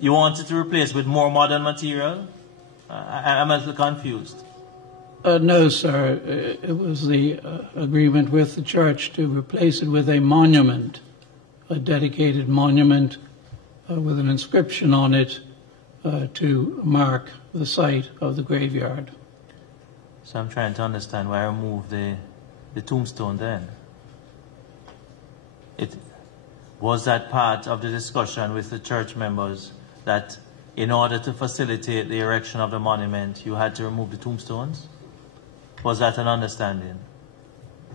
You want it to replace with more modern material? I'm a little confused. No, sir. It was the agreement with the church to replace it with a monument, a dedicated monument with an inscription on it to mark the site of the graveyard. So I'm trying to understand why I removed the tombstone then. Was that part of the discussion with the church members that in order to facilitate the erection of the monument, you had to remove the tombstones? Was that an understanding?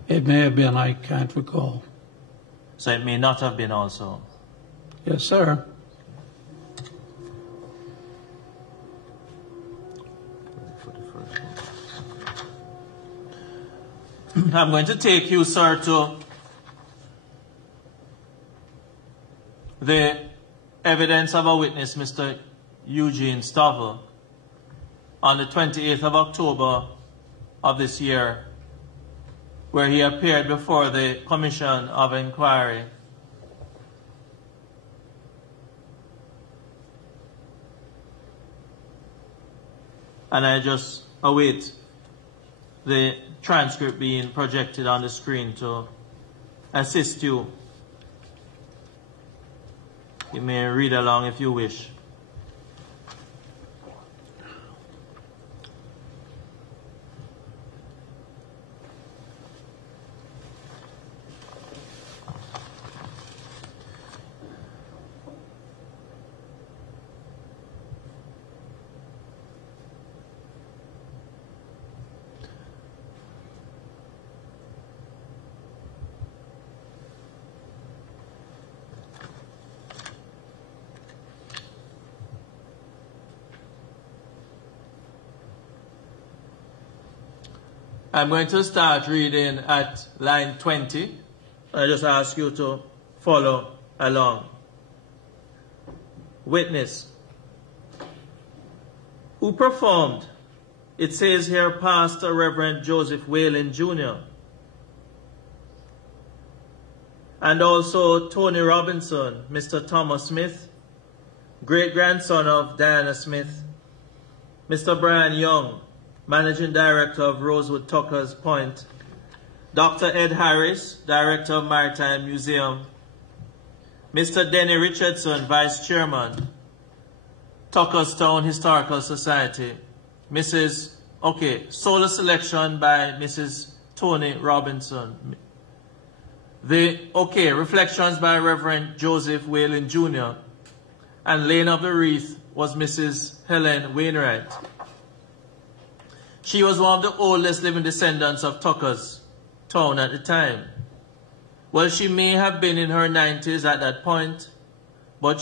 It may have been, I can't recall. So it may not have been also? Yes, sir. I'm going to take you, sir, to the evidence of a witness, Mr. Eugene Stovall, on the 28th of October of this year, where he appeared before the Commission of Inquiry. And I just await the transcript being projected on the screen to assist you. You may read along if you wish. I'm going to start reading at line 20. I just ask you to follow along. Witness. Who performed? It says here, Pastor Reverend Joseph Whalen Jr. And also Tony Robinson, Mr. Thomas Smith, great-grandson of Diana Smith, Mr. Brian Young, Managing Director of Rosewood Tuckers Point, Dr. Ed Harris, Director of Maritime Museum, Mr. Denny Richardson, Vice Chairman, Tuckerstown Historical Society, solo selection by Mrs. Tony Robinson. Reflections by Reverend Joseph Whalen Jr. And laying of the wreath was Mrs. Helen Wainwright. She was one of the oldest living descendants of Tuckerstown at the time. Well, she may have been in her 90s at that point, but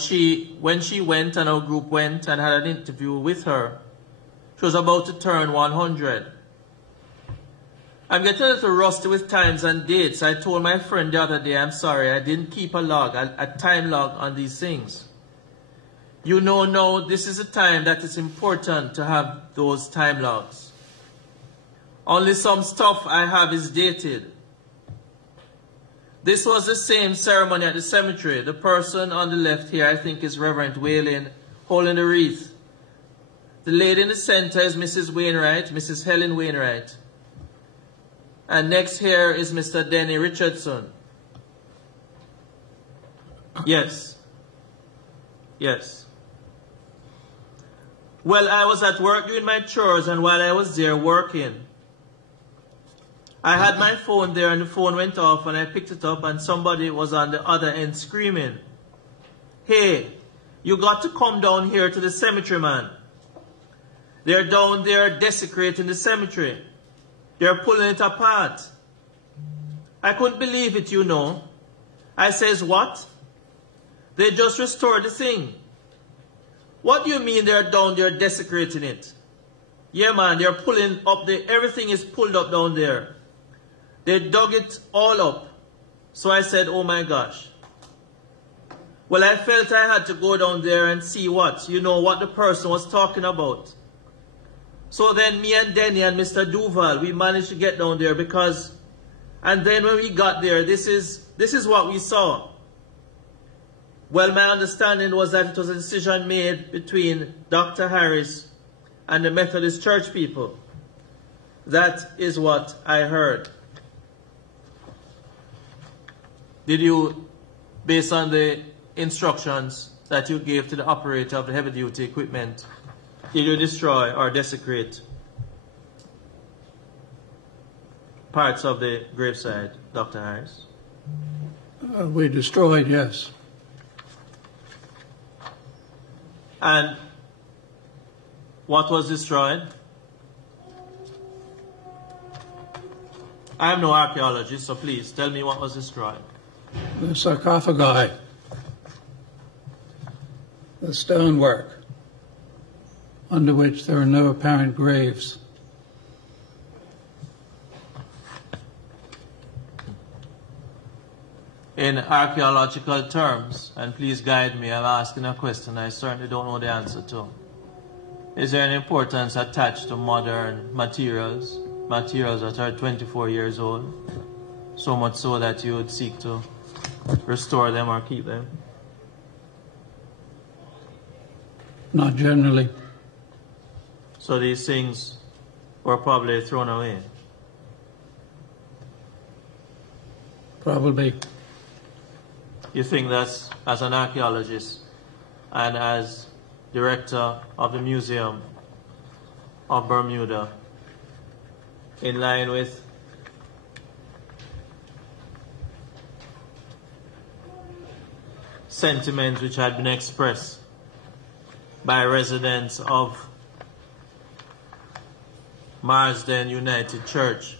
when she went and our group went and had an interview with her, she was about to turn 100. I'm getting a little rusty with times and dates. I told my friend the other day, I'm sorry, I didn't keep a time log on these things. You know now, this is a time that it's important to have those time logs. Only some stuff I have is dated. This was the same ceremony at the cemetery. The person on the left here, I think, is Reverend Whalen holding the wreath. The lady in the center is Mrs. Wainwright, Mrs. Helen Wainwright. And next here is Mr. Denny Richardson. Yes. Yes. Well, I was at work doing my chores, and while I was there working, I had my phone there and the phone went off and I picked it up and somebody was on the other end screaming, "Hey, you got to come down here to the cemetery, man. They're down there desecrating the cemetery. They're pulling it apart." I couldn't believe it, you know. I says, "What? They just restored the thing." "What do you mean they're down there desecrating it?" "Yeah, man, they're pulling up everything is pulled up down there. They dug it all up." So I said, "Oh my gosh." Well, I felt I had to go down there and see what the person was talking about. So then me and Denny and Mr. Duval, we managed to get down there and then when we got there, this is what we saw. Well, my understanding was that it was a decision made between Dr. Harris and the Methodist Church people. That is what I heard. Did you, based on the instructions that you gave to the operator of the heavy-duty equipment, did you destroy or desecrate parts of the graveside, Dr. Harris? We destroyed, yes. And what was destroyed? I am no archaeologist, so please tell me what was destroyed. The sarcophagi, the stonework, under which there are no apparent graves. In archaeological terms, and please guide me, I'm asking a question I certainly don't know the answer to. Is there an importance attached to modern materials, materials that are 24 years old, so much so that you would seek to restore them or keep them? Not generally. So these things were probably thrown away? Probably. You think that's, as an archaeologist and as director of the Museum of Bermuda, in line with sentiments which had been expressed by residents of Marsden United Church,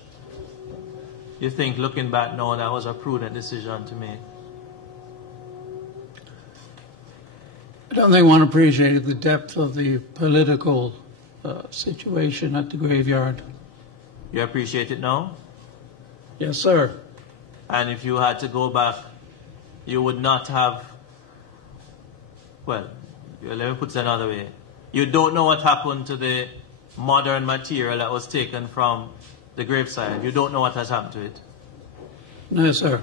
you think, looking back now, that was a prudent decision to make? I don't think one appreciated the depth of the political situation at the graveyard. You appreciate it now? Yes, sir. And if you had to go back, you would not have, well, let me put it another way. You don't know what happened to the modern material that was taken from the graveside. You don't know what has happened to it. No, sir.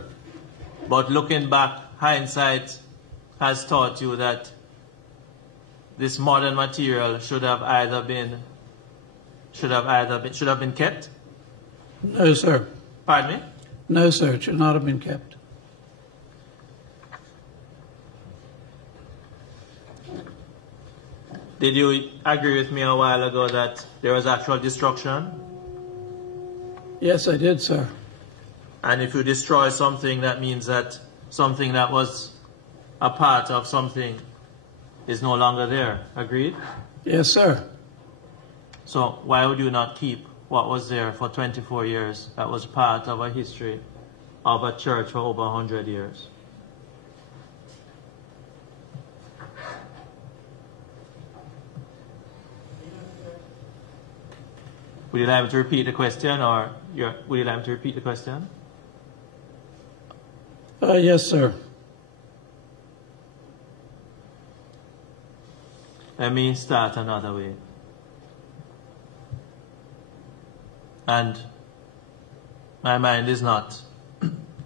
But looking back, hindsight has taught you that this modern material should have been kept? No, sir. Pardon me? No, sir. It should not have been kept. Did you agree with me a while ago that there was actual destruction? Yes, I did, sir. And if you destroy something, that means that something that was a part of something is no longer there. Agreed? Yes, sir. So why would you not keep what was there for 24 years that was part of a history of a church for over 100 years? Would you like me to repeat the question, or would you like me to repeat the question? Yes, sir. Let me start another way. And my mind is not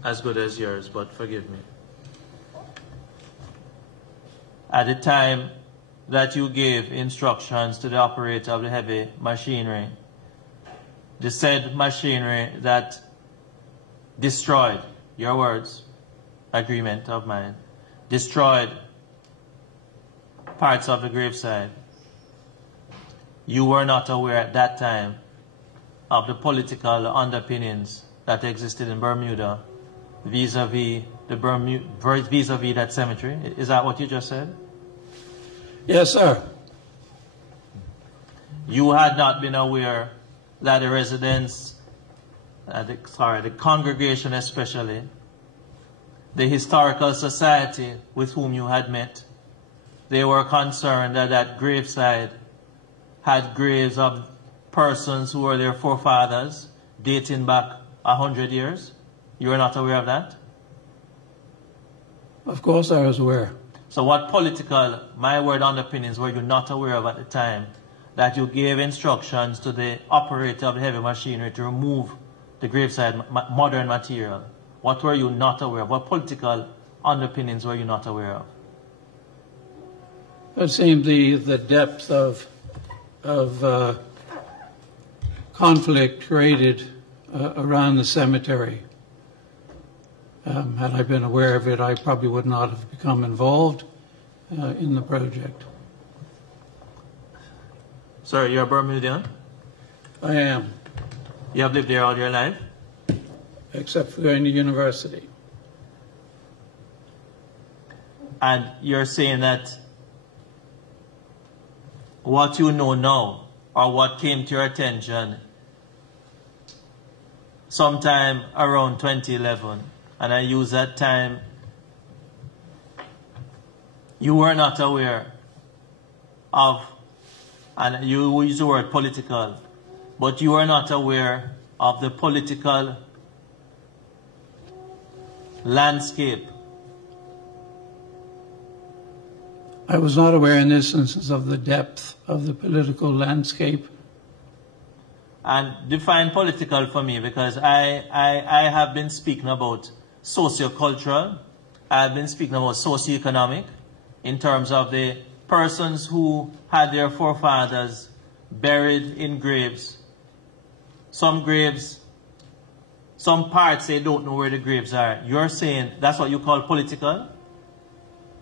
as good as yours, but forgive me. At the time that you gave instructions to the operator of the heavy machinery, the said machinery that destroyed, your words, agreement of mine, destroyed parts of the graveside, you were not aware at that time of the political underpinnings that existed in Bermuda vis-a-vis that cemetery. Is that what you just said? Yes, sir. You had not been aware that the residents, the congregation especially, the historical society with whom you had met, they were concerned that that graveside had graves of persons who were their forefathers dating back 100 years? You were not aware of that? Of course I was aware. So what political, my word underpinnings, were you not aware of at the time that you gave instructions to the operator of the heavy machinery to remove the graveside modern material? What were you not aware of? What political underpinnings were you not aware of? It seemed the depth of conflict created around the cemetery. Had I been aware of it, I probably would not have become involved in the project. Sir, you're a Bermudian? I am, You have lived there all your life? except for going to university. And you're saying that what you know now, or what came to your attention sometime around 2011, and I use that time, you were not aware of, and you use the word political, but you were not aware of the political landscape. I was not aware in this instance of the depth of the political landscape. And define political for me, because I have been speaking about sociocultural, I have been speaking about socioeconomic, in terms of the persons who had their forefathers buried in graves. Some graves, some parts they don't know where the graves are. You're saying that's what you call political?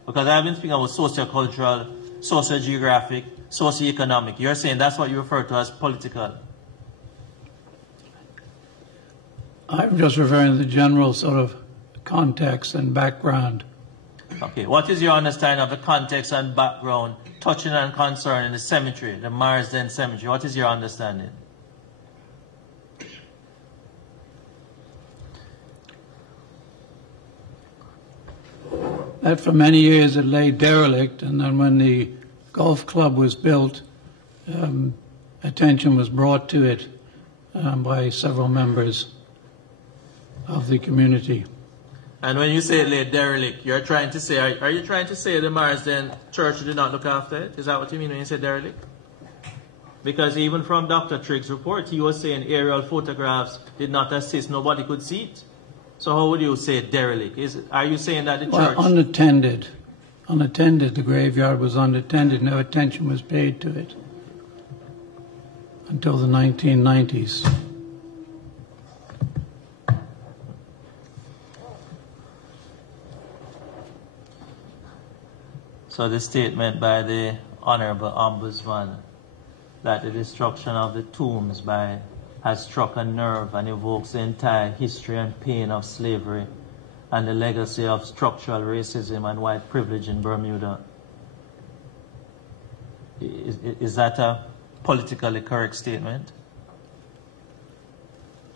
Because I've been speaking about sociocultural, sociogeographic, socioeconomic. You're saying that's what you refer to as political? I'm just referring to the general sort of context and background. Okay, what is your understanding of the context and background touching and concerning the cemetery, the Marsden Cemetery? What is your understanding? That for many years it lay derelict, and then when the golf club was built, attention was brought to it by several members of the community. And when you say it lay derelict, you're trying to say, are you trying to say the Marsden Church did not look after it? Is that what you mean when you say derelict? Because even from Dr. Trigg's report, he was saying aerial photographs did not assist, nobody could see it. So how would you say derelict? Are you saying that the church... Well, unattended. Unattended, the graveyard was unattended. No attention was paid to it until the 1990s. So the statement by the Honorable Ombudsman that the destruction of the tombs has struck a nerve and evokes the entire history and pain of slavery and the legacy of structural racism and white privilege in Bermuda. Is that a politically correct statement?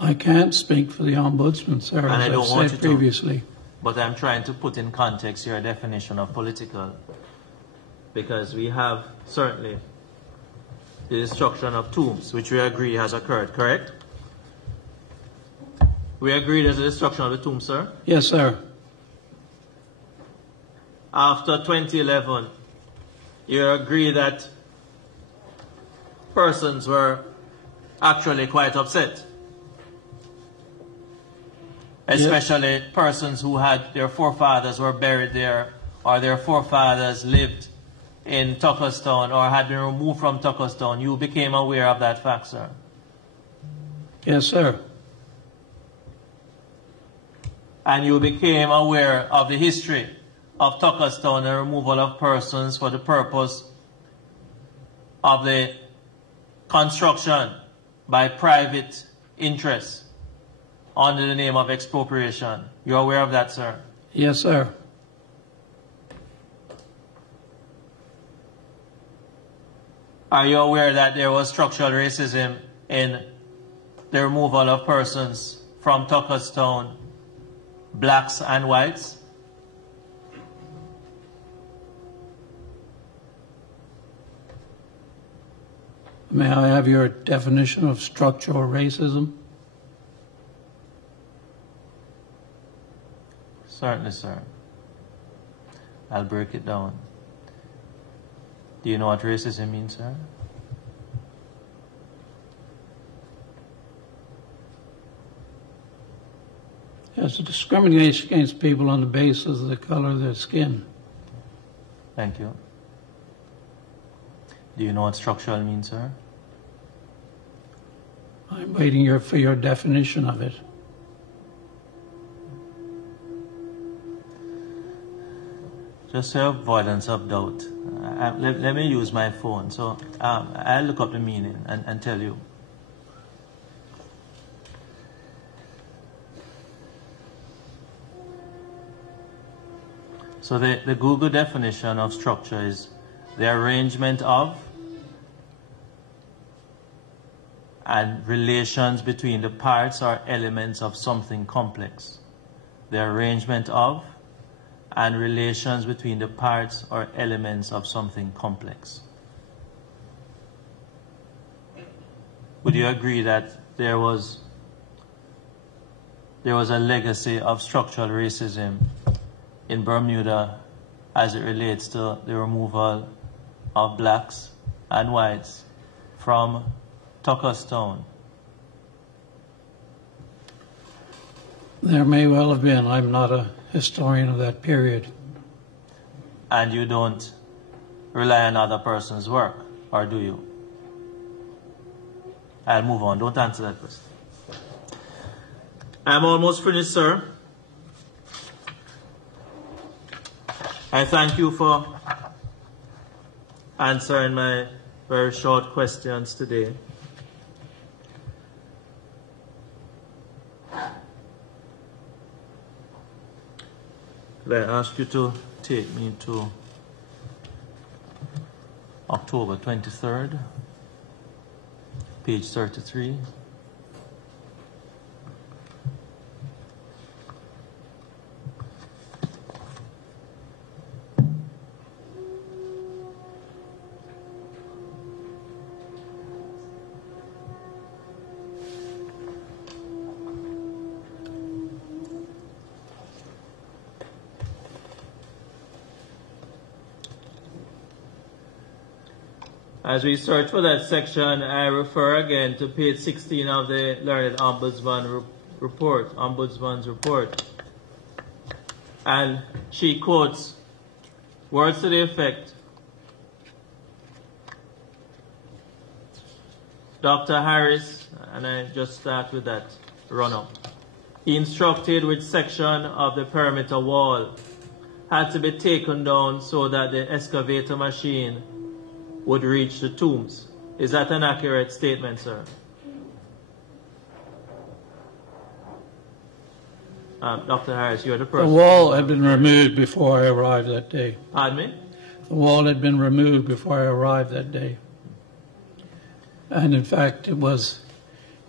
I can't speak for the Ombudsman, sir, and as I don't I've want said you previously. To, but I'm trying to put in context your definition of political. Because we have certainly the destruction of tombs, which we agree has occurred, correct? We agree there's a destruction of the tomb, sir? Yes, sir. After 2011, you agree that persons were actually quite upset. Especially persons who had their forefathers were buried there, or their forefathers lived in Tuckerstown or had been removed from Tuckerstown. You became aware of that fact, sir? Yes, sir. And you became aware of the history of Tuckerstown and removal of persons for the purpose of the construction by private interests under the name of expropriation. You're aware of that, sir? Yes, sir. Are you aware that there was structural racism in the removal of persons from Tuckerstown, blacks and whites? May I have your definition of structural racism? Certainly, sir. I'll break it down. Do you know what racism means, sir? Yes, discrimination against people on the basis of the color of their skin. Thank you. Do you know what structural means, sir? I'm waiting for your definition of it. Just for avoidance of doubt, let me use my phone. So I'll look up the meaning and tell you. So the Google definition of structure is the arrangement of and relations between the parts or elements of something complex. The arrangement of and relations between the parts or elements of something complex. Would you agree that there was a legacy of structural racism in Bermuda as it relates to the removal of blacks and whites from Tuckerstown? There may well have been. I'm not a historian of that period. And you don't rely on other person's work, or do you? I'll move on. Don't answer that question. I'm almost finished, sir. I thank you for answering my very short questions today. Could I ask you to take me to October 23rd, page 33. As we search for that section, I refer again to page 16 of the Learned Ombudsman's report. And she quotes words to the effect, Dr. Harris, and I just start with that run-up. He instructed which section of the perimeter wall had to be taken down so that the excavator machine would reach the tombs. Is that an accurate statement, sir? Dr. Harris, you're the person. The wall had been removed before I arrived that day. Pardon me? The wall had been removed before I arrived that day. And in fact, it was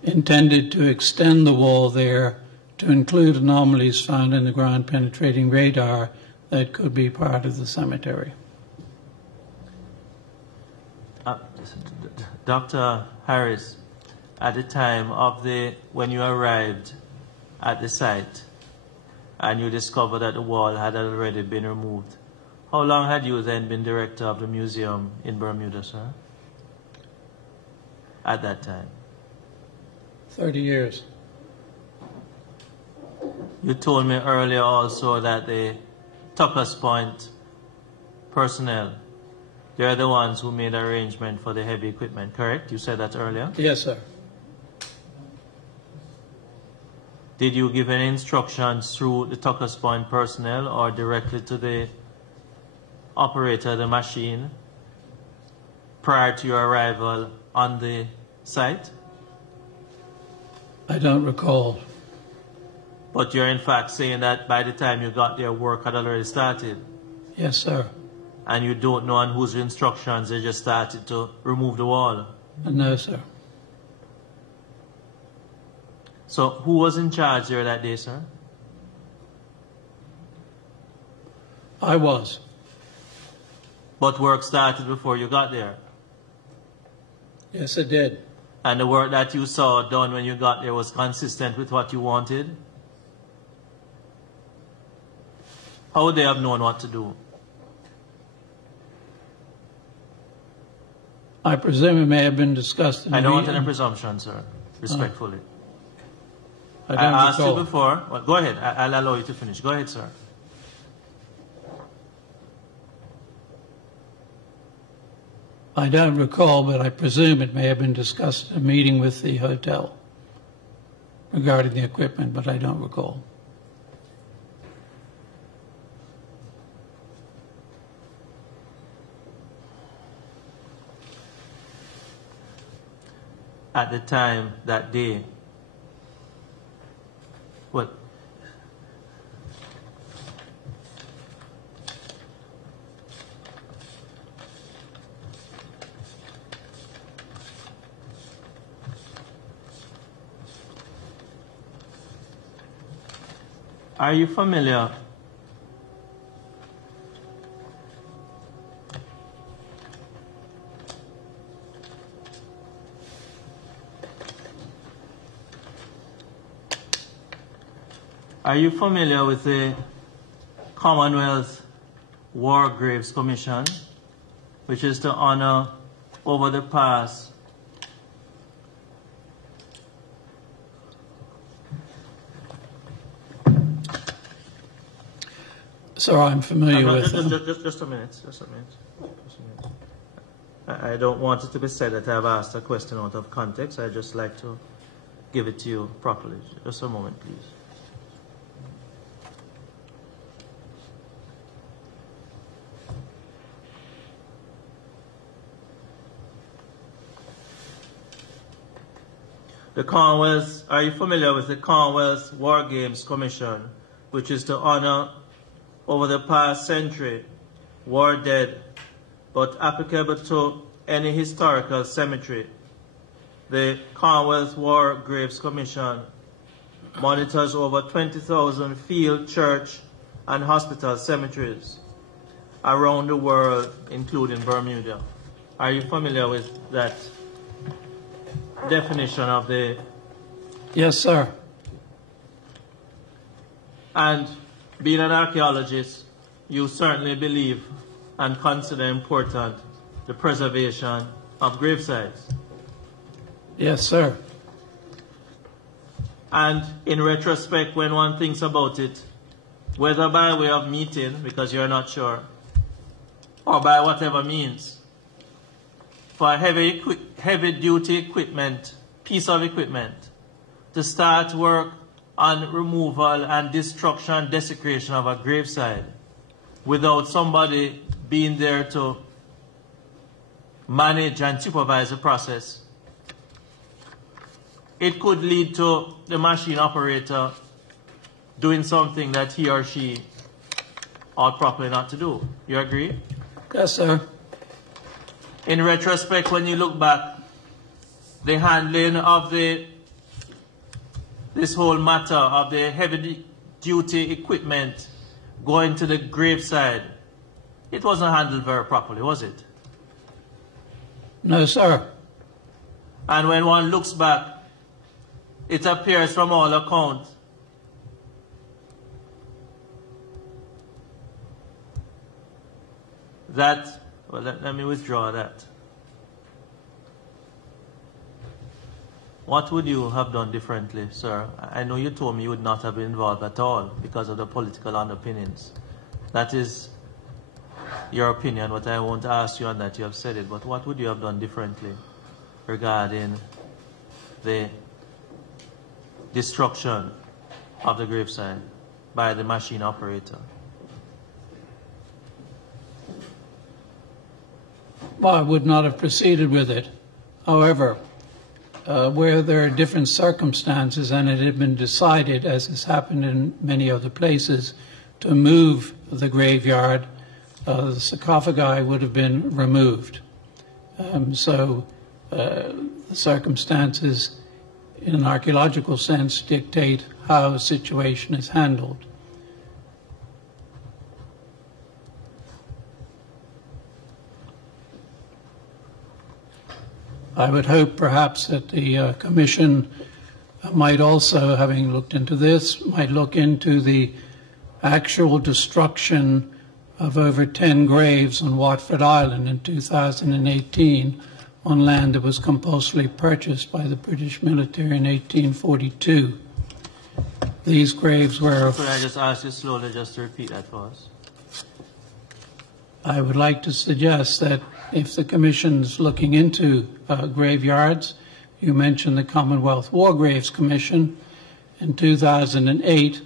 intended to extend the wall there to include anomalies found in the ground penetrating radar that could be part of the cemetery. Dr. Harris, at the time of when you arrived at the site and you discovered that the wall had already been removed, how long had you then been director of the museum in Bermuda, sir? At that time? 30 years. You told me earlier also that the Tuckers Point personnel, they're the ones who made arrangement for the heavy equipment, correct? You said that earlier? Yes, sir. Did you give any instructions through the Tuckers Point personnel or directly to the operator of the machine prior to your arrival on the site? I don't recall. But you're in fact saying that by the time you got there, work had already started? Yes, sir. And you don't know on whose instructions they just started to remove the wall? No, sir. So who was in charge there that day, sir? I was. But work started before you got there? Yes, it did. And the work that you saw done when you got there was consistent with what you wanted? How would they have known what to do? I presume it may have been discussed in the I don't want meeting. any presumption, sir, respectfully. I asked recall. you before. Well, go ahead. I'll allow you to finish. Go ahead, sir. I don't recall, but I presume it may have been discussed at a meeting with the hotel regarding the equipment, but I don't recall. At the time, that day, what? Are you familiar? Are you familiar with the Commonwealth War Graves Commission, which is to honor over the past Sir, I'm familiar with them. Just a minute. I don't want it to be said that I've asked a question out of context. I just like to give it to you properly. Just a moment, please. The Commonwealth, are you familiar with the Commonwealth War Games Commission, which is to honor over the past century war dead, but applicable to any historical cemetery? The Commonwealth War Graves Commission monitors over 20,000 field, church, and hospital cemeteries around the world, including Bermuda. Are you familiar with that definition of the... Yes, sir. And being an archaeologist, you certainly believe and consider important the preservation of gravesites. Yes, sir. And in retrospect, when one thinks about it, whether by way of meeting, because you're not sure, or by whatever means, for heavy-duty equipment, piece of equipment, to start work on removal and destruction, desecration of a graveside, without somebody being there to manage and supervise the process, it could lead to the machine operator doing something that he or she ought probably not to do. You agree? Yes, sir. In retrospect, when you look back, the handling of this whole matter of the heavy-duty equipment going to the graveside, it wasn't handled very properly, was it? No, sir. And when one looks back, it appears from all accounts that, well, let me withdraw that. What would you have done differently, sir? I know you told me you would not have been involved at all because of the political underpinnings. That is your opinion, but I won't ask you on that. You have said it. But what would you have done differently regarding the destruction of the graveside by the machine operator? Well, I would not have proceeded with it. However, where there are different circumstances and it had been decided, as has happened in many other places, to move the graveyard, the sarcophagi would have been removed. So the circumstances, in an archaeological sense, dictate how a situation is handled. I would hope perhaps that the Commission might also, having looked into this, might look into the actual destruction of over 10 graves on Watford Island in 2018 on land that was compulsorily purchased by the British military in 1842. These graves were... Could I just ask you slowly just to repeat that for us? I would like to suggest that if the Commission's looking into graveyards, you mentioned the Commonwealth War Graves Commission. In 2008,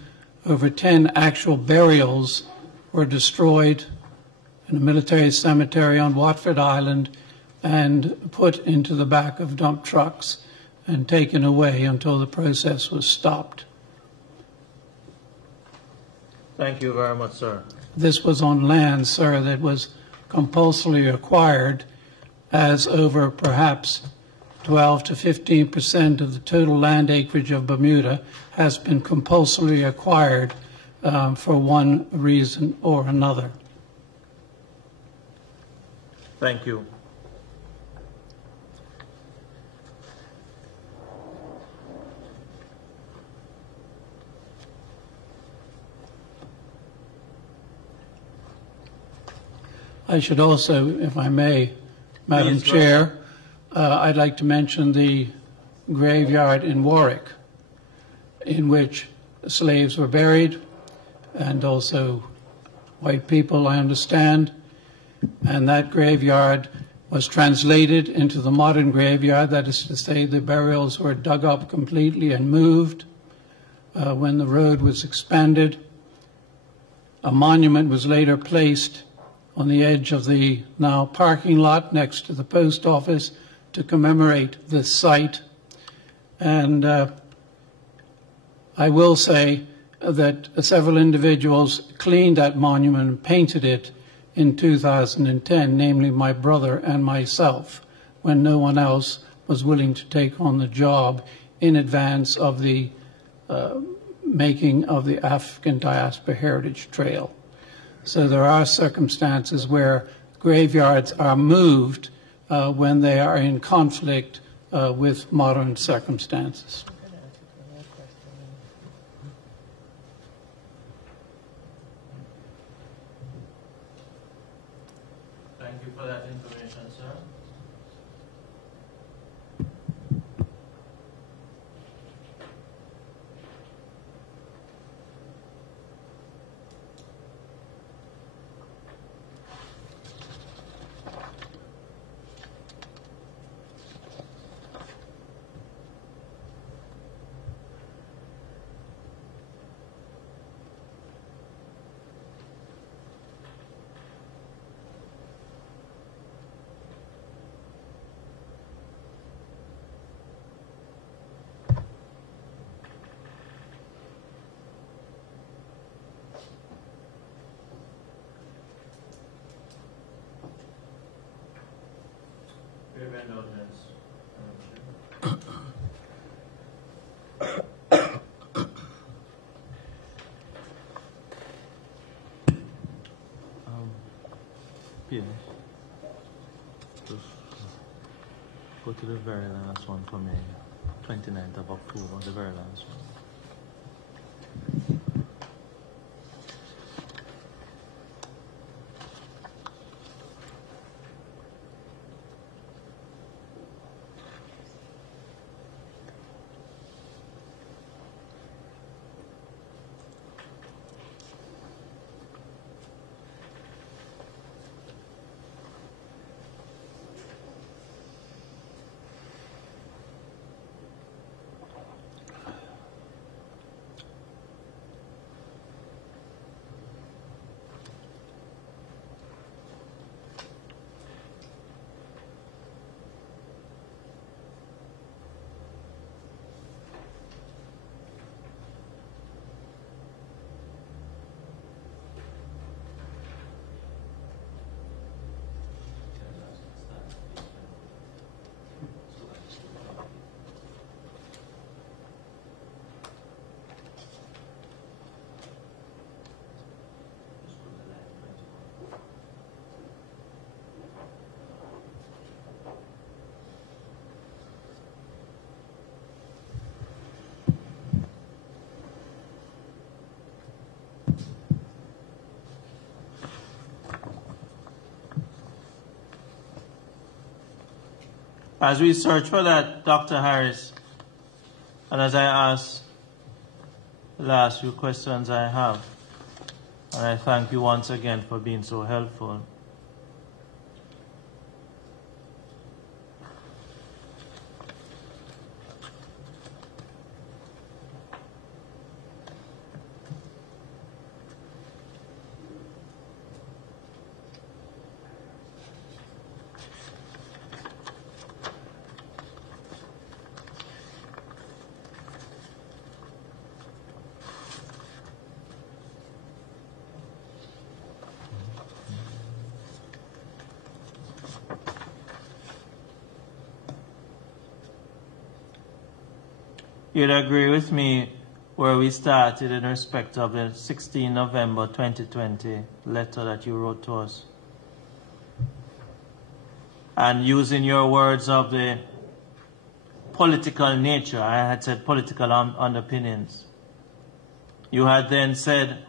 over 10 actual burials were destroyed in a military cemetery on Watford Island and put into the back of dump trucks and taken away until the process was stopped. Thank you very much, sir. This was on land, sir, that was compulsorily acquired, as over perhaps 12 to 15% of the total land acreage of Bermuda has been compulsorily acquired for one reason or another. Thank you. I should also, if I may, Madam Please, Chair, I'd like to mention the graveyard in Warwick, in which slaves were buried, and also white people, I understand. And that graveyard was translated into the modern graveyard. That is to say, the burials were dug up completely and moved when the road was expanded. A monument was later placed on the edge of the now parking lot next to the post office to commemorate this site. And I will say that several individuals cleaned that monument and painted it in 2010, namely my brother and myself, when no one else was willing to take on the job in advance of the making of the African Diaspora Heritage Trail. So there are circumstances where graveyards are moved when they are in conflict with modern circumstances. Thank you for that information, sir. Reverend Ordinance. Yeah. Just go to the very last one for me. 29th of October, the very last one. As we search for that, Dr. Harris, and as I ask the last few questions I have, and I thank you once again for being so helpful, you'd agree with me where we started in respect of the 16 November 2020 letter that you wrote to us. And using your words of the political nature, I had said political underpinnings. You had then said,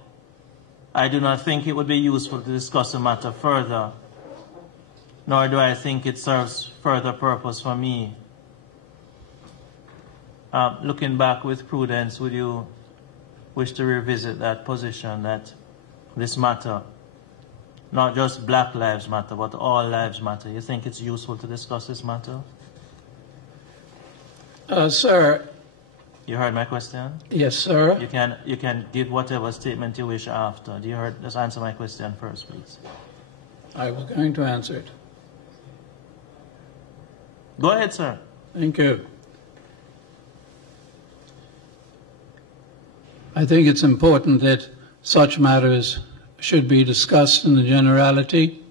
I do not think it would be useful to discuss the matter further, nor do I think it serves further purpose for me. Looking back with prudence, would you wish to revisit that position that this matter, not just Black Lives Matter, but all lives matter? You think it's useful to discuss this matter? Sir. You heard my question? Yes, sir. You can give whatever statement you wish after. Do you heard? Just answer my question first, please. I was going to answer it. Go ahead, sir. Thank you. I think it's important that such matters should be discussed in the generality.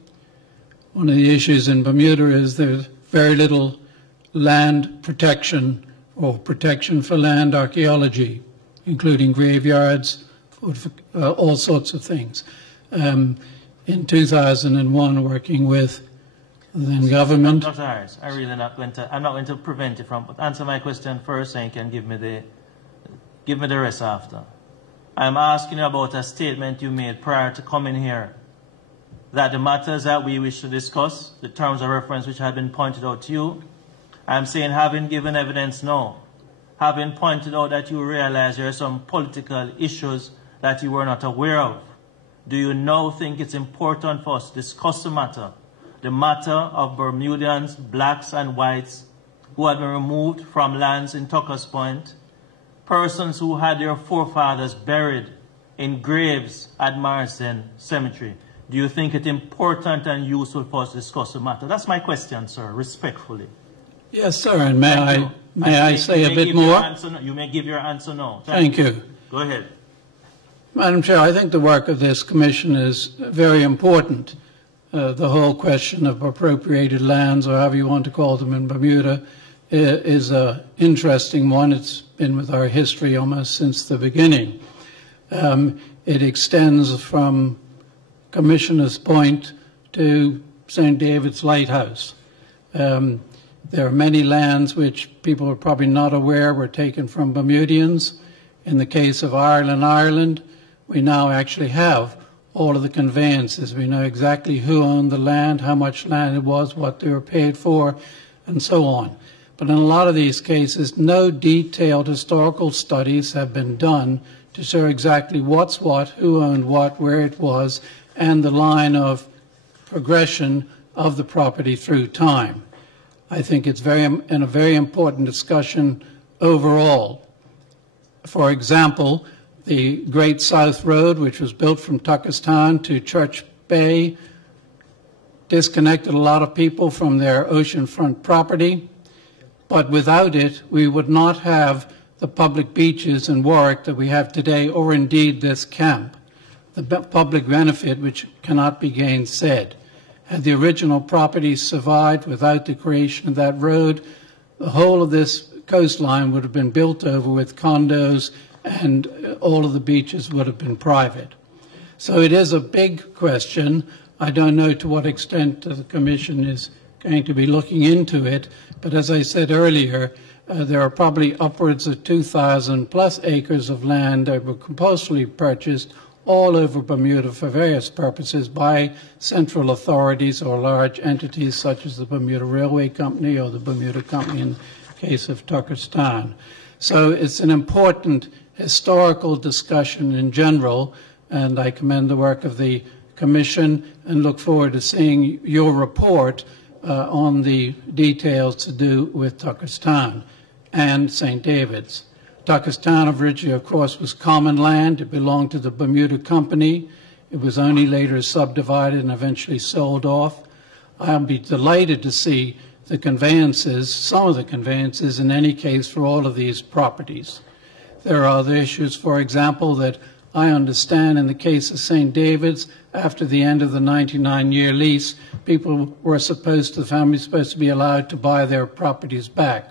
One of the issues in Bermuda is there's very little land protection or protection for land archaeology, including graveyards, all sorts of things. In 2001, working with the then government. Dr. Harris, I'm not going to prevent you from, but answer my question first and you can give me the rest after. I'm asking you about a statement you made prior to coming here, that the matters that we wish to discuss, the terms of reference which have been pointed out to you, I'm saying having given evidence now, having pointed out that you realize there are some political issues that you were not aware of, do you now think it's important for us to discuss the matter of Bermudians, blacks and whites who had been removed from lands in Tucker's Point, persons who had their forefathers buried in graves at Marsden Cemetery? Do you think it important and useful for us to discuss the matter? That's my question, sir, respectfully. Yes, sir, and may I say a bit more? You may give your answer now. Thank you. Go ahead. Madam Chair, I think the work of this commission is very important. The whole question of appropriated lands, or however you want to call them in Bermuda, is an interesting one. It's been with our history almost since the beginning. It extends from Commissioner's Point to St. David's Lighthouse. There are many lands which people are probably not aware were taken from Bermudians. In the case of Ireland, we now actually have all of the conveyances. We know exactly who owned the land, how much land it was, what they were paid for, and so on. But in a lot of these cases, no detailed historical studies have been done to show exactly what's what, who owned what, where it was, and the line of progression of the property through time. I think it's a very important discussion overall. For example, the Great South Road, which was built from Tuckerstown to Church Bay, disconnected a lot of people from their oceanfront property. But without it, we would not have the public beaches in Warwick that we have today, or indeed this camp. The public benefit which cannot be gainsaid. Had the original property survived without the creation of that road, the whole of this coastline would have been built over with condos and all of the beaches would have been private. So it is a big question. I don't know to what extent the Commission is going to be looking into it, but as I said earlier, there are probably upwards of 2,000 plus acres of land that were compulsorily purchased all over Bermuda for various purposes by central authorities or large entities such as the Bermuda Railway Company or the Bermuda Company in the case of Tuckerstown. So it's an important historical discussion in general, and I commend the work of the Commission and look forward to seeing your report on the details to do with Tuckerstown and St. David's. Tuckerstown originally, of course, was common land. It belonged to the Bermuda Company. It was only later subdivided and eventually sold off. I'll be delighted to see the conveyances, some of the conveyances in any case, for all of these properties. There are other issues, for example, that I understand in the case of St. David's, after the end of the 99-year lease, people were the family was supposed to be allowed to buy their properties back.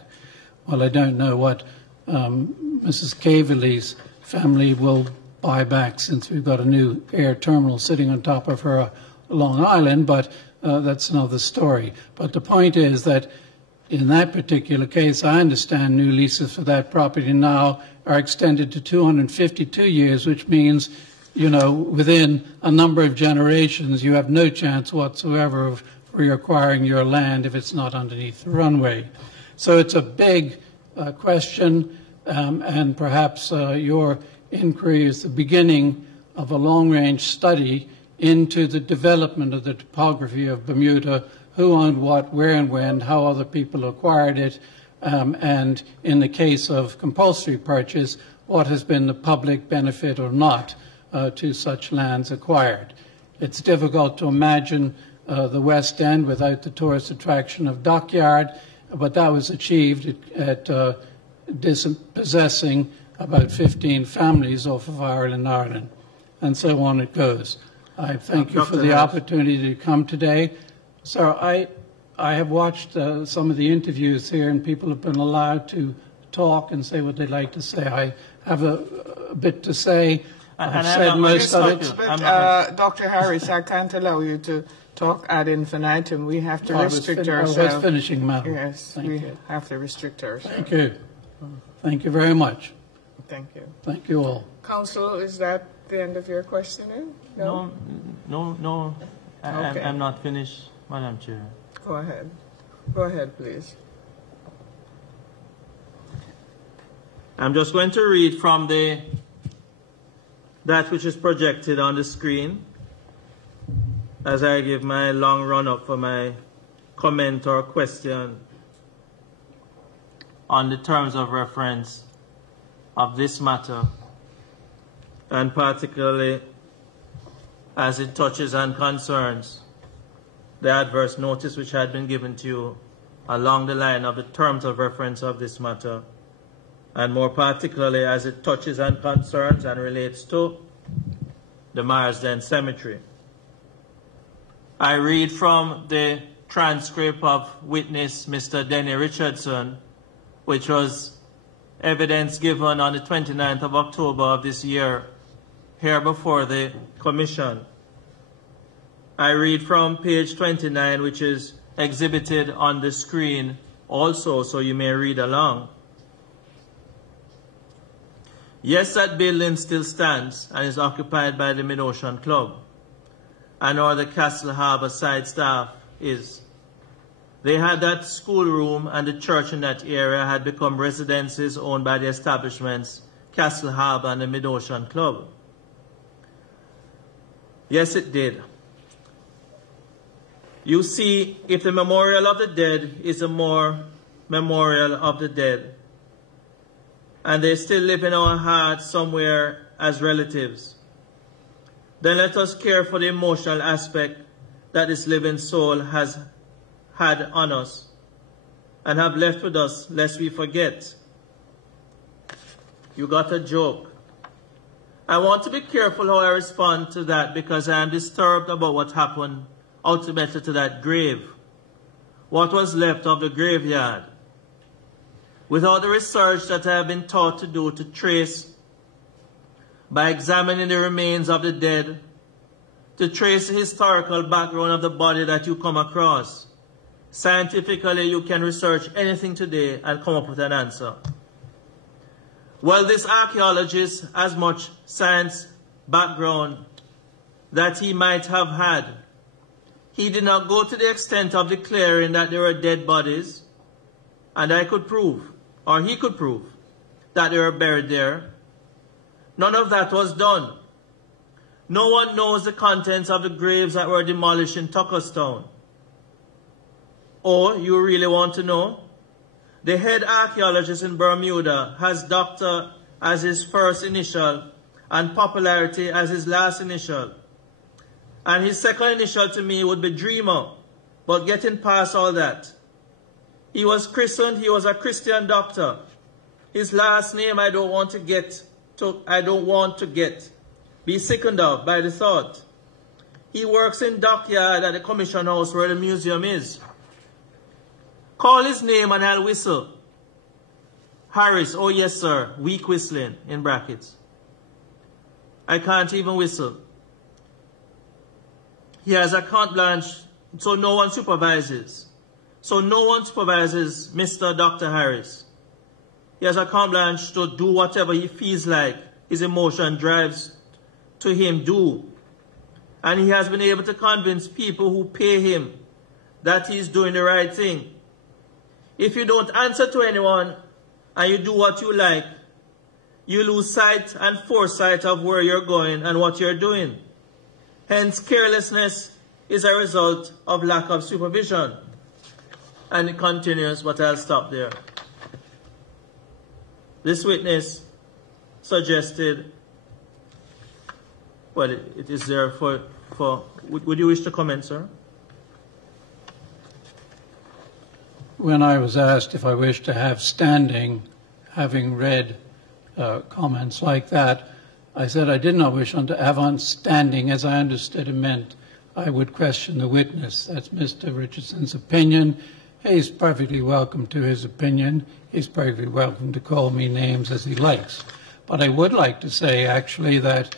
Well, I don't know what Mrs. Caverly's family will buy back, since we've got a new air terminal sitting on top of her Long Island, but that's another story. But the point is that in that particular case, I understand new leases for that property now are extended to 252 years, which means, you know, within a number of generations, you have no chance whatsoever of reacquiring your land if it's not underneath the runway. So it's a big question, and perhaps your inquiry is the beginning of a long-range study into the development of the topography of Bermuda, who owned what, where and when, how other people acquired it, and in the case of compulsory purchase, what has been the public benefit or not to such lands acquired. It's difficult to imagine the West End without the tourist attraction of Dockyard, but that was achieved at dispossessing about 15 families off of Ireland, and so on it goes. I thank you for the opportunity to come today. Sir, I have watched some of the interviews here, and people have been allowed to talk and say what they'd like to say. I have a bit to say. I've said most of it. But, Dr. Harris, I can't allow you to talk ad infinitum. We have to restrict ourselves. I was finishing, madam. Yes, we have to restrict ourselves. Thank you. Thank you very much. Thank you. Thank you all. Counsel, is that the end of your questioning? No. Okay. I'm not finished, Madam Chair. Go ahead. Go ahead, please. I'm just going to read from that which is projected on the screen as I give my long run-up for my comment or question on the terms of reference of this matter, and particularly as it touches and concerns the adverse notice which had been given to you along the line of the terms of reference of this matter, and more particularly as it touches and concerns and relates to the Marsden Cemetery. I read from the transcript of witness Mr. Denny Richardson, which was evidence given on the 29th of October of this year here before the Commission. I read from page 29, which is exhibited on the screen also, so you may read along. Yes, that building still stands and is occupied by the Mid-Ocean Club, and or the Castle Harbour side staff is. They had that schoolroom, and the church in that area had become residences owned by the establishments Castle Harbour and the Mid-Ocean Club. Yes, it did. You see, if the memorial of the dead is a more memorial of the dead, and they still live in our hearts somewhere as relatives, then let us care for the emotional aspect that this living soul has had on us and have left with us, lest we forget. You got a joke. I want to be careful how I respond to that, because I am disturbed about what happened ultimately to that grave, what was left of the graveyard. Without the research that I have been taught to do, to trace, by examining the remains of the dead, to trace the historical background of the body that you come across. Scientifically, you can research anything today and come up with an answer. Well, this archaeologist, as much science background that he might have had, he did not go to the extent of declaring that there were dead bodies, and I could prove, or he could prove, that they were buried there. None of that was done. No one knows the contents of the graves that were demolished in Tuckerstown. Or, you really want to know? The head archaeologist in Bermuda has doctor as his first initial and popularity as his last initial. And his second initial to me would be Dreamer, but getting past all that. He was christened, he was a Christian doctor. His last name I don't want to be sickened of by the thought. He works in Dockyard at the Commission House where the museum is. Call his name and I'll whistle. Harris, oh yes sir, weak whistling, in brackets. I can't even whistle. He has a carte blanche, so no one supervises. So no one supervises Mr. Dr. Harris. He has a carte blanche to do whatever he feels like his emotion drives to him do. And he has been able to convince people who pay him that he's doing the right thing. If you don't answer to anyone and you do what you like, you lose sight and foresight of where you're going and what you're doing. Hence, carelessness is a result of lack of supervision. And it continues, but I'll stop there. This witness suggested, well, it is there for would you wish to comment, sir? When I was asked if I wished to have standing, having read comments like that, I said I did not wish to have on standing, as I understood it meant I would question the witness. That's Mr. Richardson's opinion. He's perfectly welcome to his opinion. He's perfectly welcome to call me names as he likes. But I would like to say, actually, that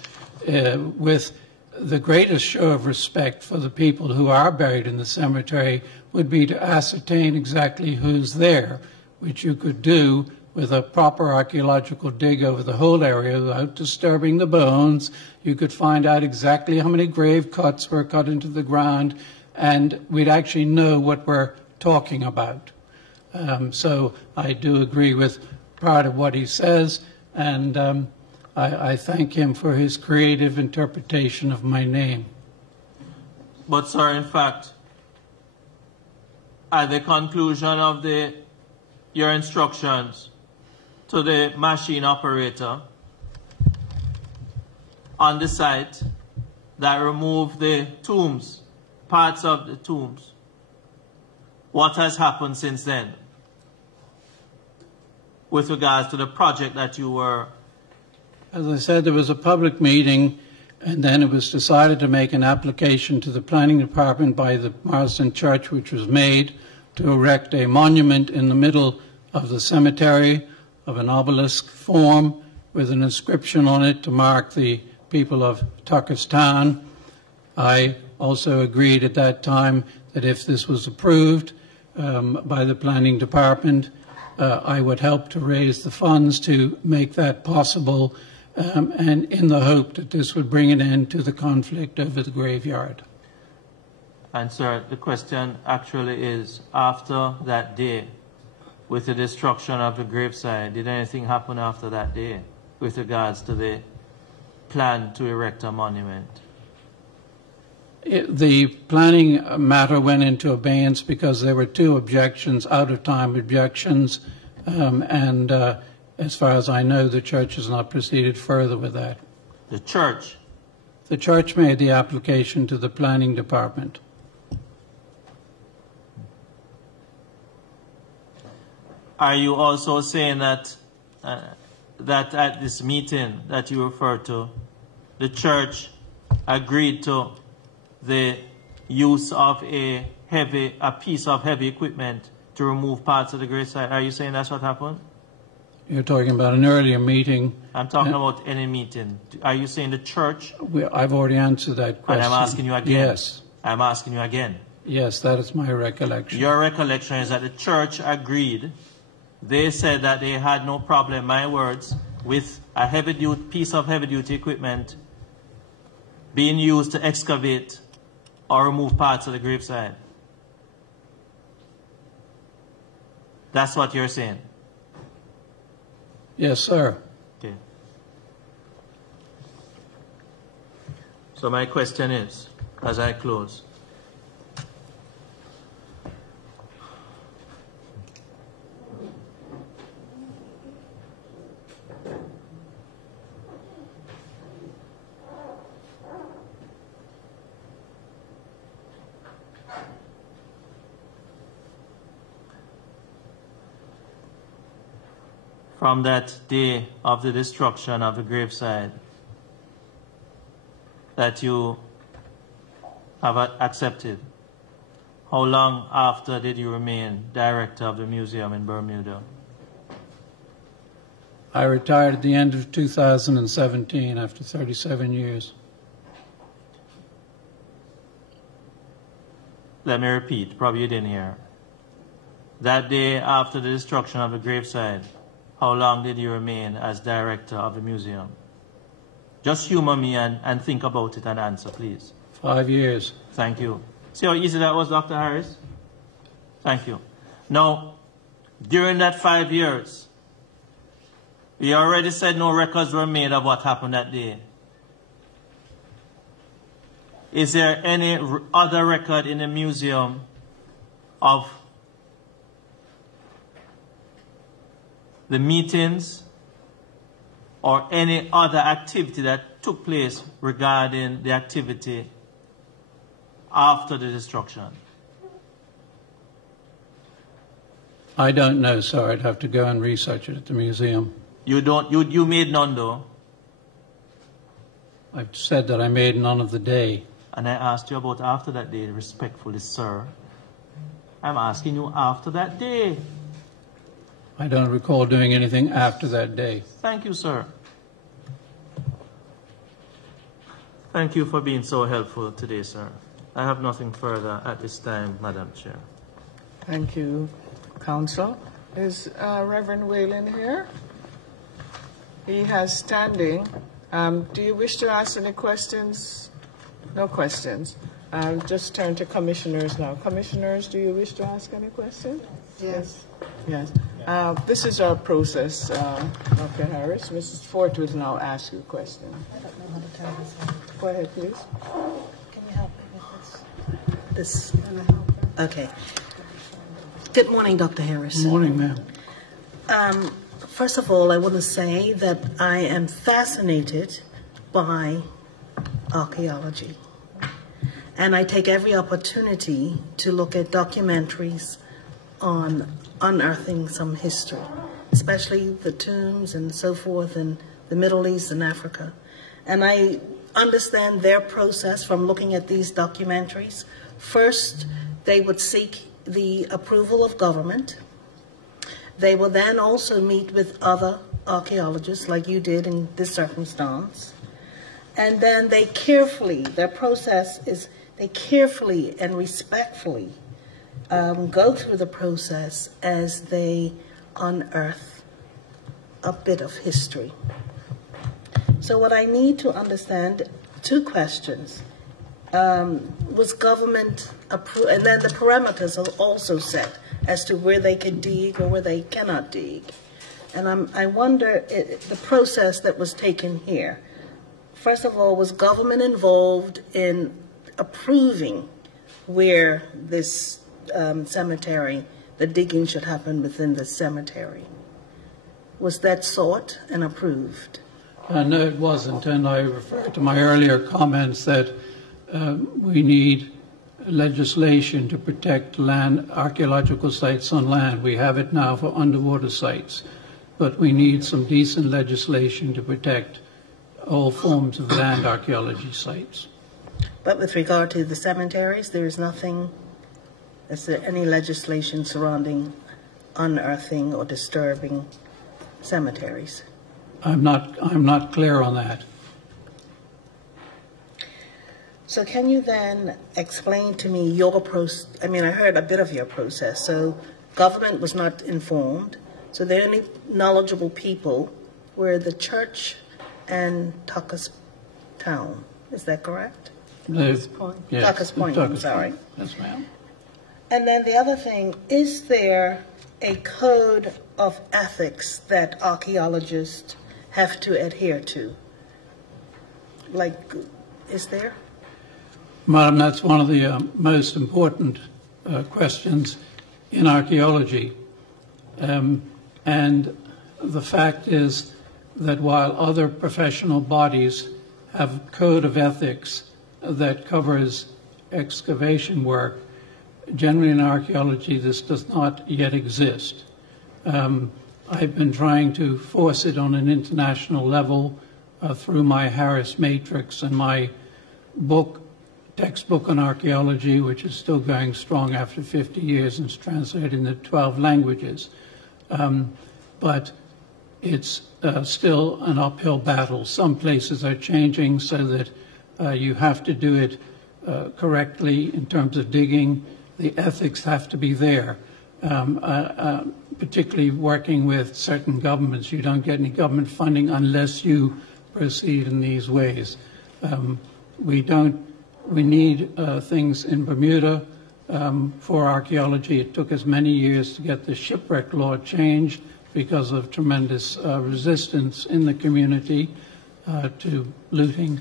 with the greatest show of respect for the people who are buried in the cemetery would be to ascertain exactly who's there, which you could do with a proper archaeological dig over the whole area without disturbing the bones. You could find out exactly how many grave cuts were cut into the ground, and we'd actually know what we're talking about. So I do agree with part of what he says, and I thank him for his creative interpretation of my name. But, sir, in fact, at the conclusion of your instructions to the machine operator on the site that removed the tombs, parts of the tombs, what has happened since then with regards to the project that you were? As I said, there was a public meeting, and then it was decided to make an application to the planning department by the Marsden Church, which was made to erect a monument in the middle of the cemetery of an obelisk form with an inscription on it to mark the people of Turkestan. I also agreed at that time that if this was approved by the planning department, I would help to raise the funds to make that possible, and in the hope that this would bring an end to the conflict over the graveyard. And sir, the question actually is, after that day, with the destruction of the gravesite, did anything happen after that day with regards to the plan to erect a monument? The planning matter went into abeyance because there were two objections, out-of-time objections, and as far as I know, the church has not proceeded further with that. The church? The church made the application to the planning department. Are you also saying that that at this meeting that you referred to, the church agreed to the use of a piece of heavy equipment to remove parts of the gravesite? Are you saying that's what happened? You're talking about an earlier meeting. I'm talking about any meeting. Are you saying the church? I've already answered that question. And I'm asking you again. Yes. I'm asking you again. Yes, that is my recollection. Your recollection is that the church agreed. They said that they had no problem, my words, with a piece of heavy-duty equipment being used to excavate or remove parts of the gravesite. That's what you're saying? Yes, sir. Okay. So my question is, as I close, from that day of the destruction of the gravesite that you have accepted, how long after did you remain director of the museum in Bermuda? I retired at the end of 2017 after 37 years. Let me repeat, probably you didn't hear. That day after the destruction of the gravesite, how long did you remain as director of the museum? Just humor me and think about it and answer, please. 5 years. Thank you. See how easy that was, Dr. Harris? Thank you. Now, during that 5 years, you already said no records were made of what happened that day. Is there any other record in the museum of the meetings or any other activity that took place regarding the activity after the destruction? I don't know, sir. I'd have to go and research it at the museum. You made none, though? I've said that I made none of the day. And I asked you about after that day, respectfully, sir. I'm asking you after that day. I don't recall doing anything after that day. Thank you, sir. Thank you for being so helpful today, sir. I have nothing further at this time, Madam Chair. Thank you, Counsel. Is Reverend Whalen here? He has standing. Do you wish to ask any questions? No questions. I'll just turn to commissioners now. Commissioners, do you wish to ask any questions? Yes. Yes. This is our process, Dr. Harris. Mrs. Fort will now ask you a question. I don't know how to turn this on. Go ahead, please. Can you help me with this? Okay. Good morning, Dr. Harris. Good morning, ma'am. First of all, I want to say that I am fascinated by archaeology. And I take every opportunity to look at documentaries on unearthing some history, especially the tombs and so forth in the Middle East and Africa. And I understand their process from looking at these documentaries. First, they would seek the approval of government. They will then also meet with other archaeologists, like you did in this circumstance. And then they carefully, their process is they carefully and respectfully go through the process as they unearth a bit of history. So what I need to understand, two questions. Was government approved, and then the parameters are also set as to where they can dig or where they cannot dig. And I wonder the process that was taken here. First of all, was government involved in approving where this cemetery, the digging should happen within the cemetery? Was that sought and approved? No, it wasn't, and I refer to my earlier comments that we need legislation to protect land, archaeological sites on land. We have it now for underwater sites, but we need some decent legislation to protect all forms of land archaeology sites. But with regard to the cemeteries, there is nothing, is there any legislation surrounding unearthing or disturbing cemeteries? I'm not clear on that. So can you then explain to me your process? I mean, I heard a bit of your process. So government was not informed. So the only knowledgeable people were the church and Tucker's Town. Is that correct? Yes, Tucker's Point, I'm sorry. Yes, ma'am. And then the other thing, is there a code of ethics that archaeologists have to adhere to? Like, is there? Madam, that's one of the most important questions in archaeology. And the fact is that while other professional bodies have a code of ethics that covers excavation work, generally in archaeology this does not yet exist. I've been trying to force it on an international level through my Harris Matrix and my textbook on archaeology, which is still going strong after 50 years and is translated into 12 languages. But it's still an uphill battle. Some places are changing so that you have to do it correctly in terms of digging. The ethics have to be there. Particularly working with certain governments, you don't get any government funding unless you proceed in these ways. We need things in Bermuda for archaeology. It took us many years to get the shipwreck law changed because of tremendous resistance in the community to looting.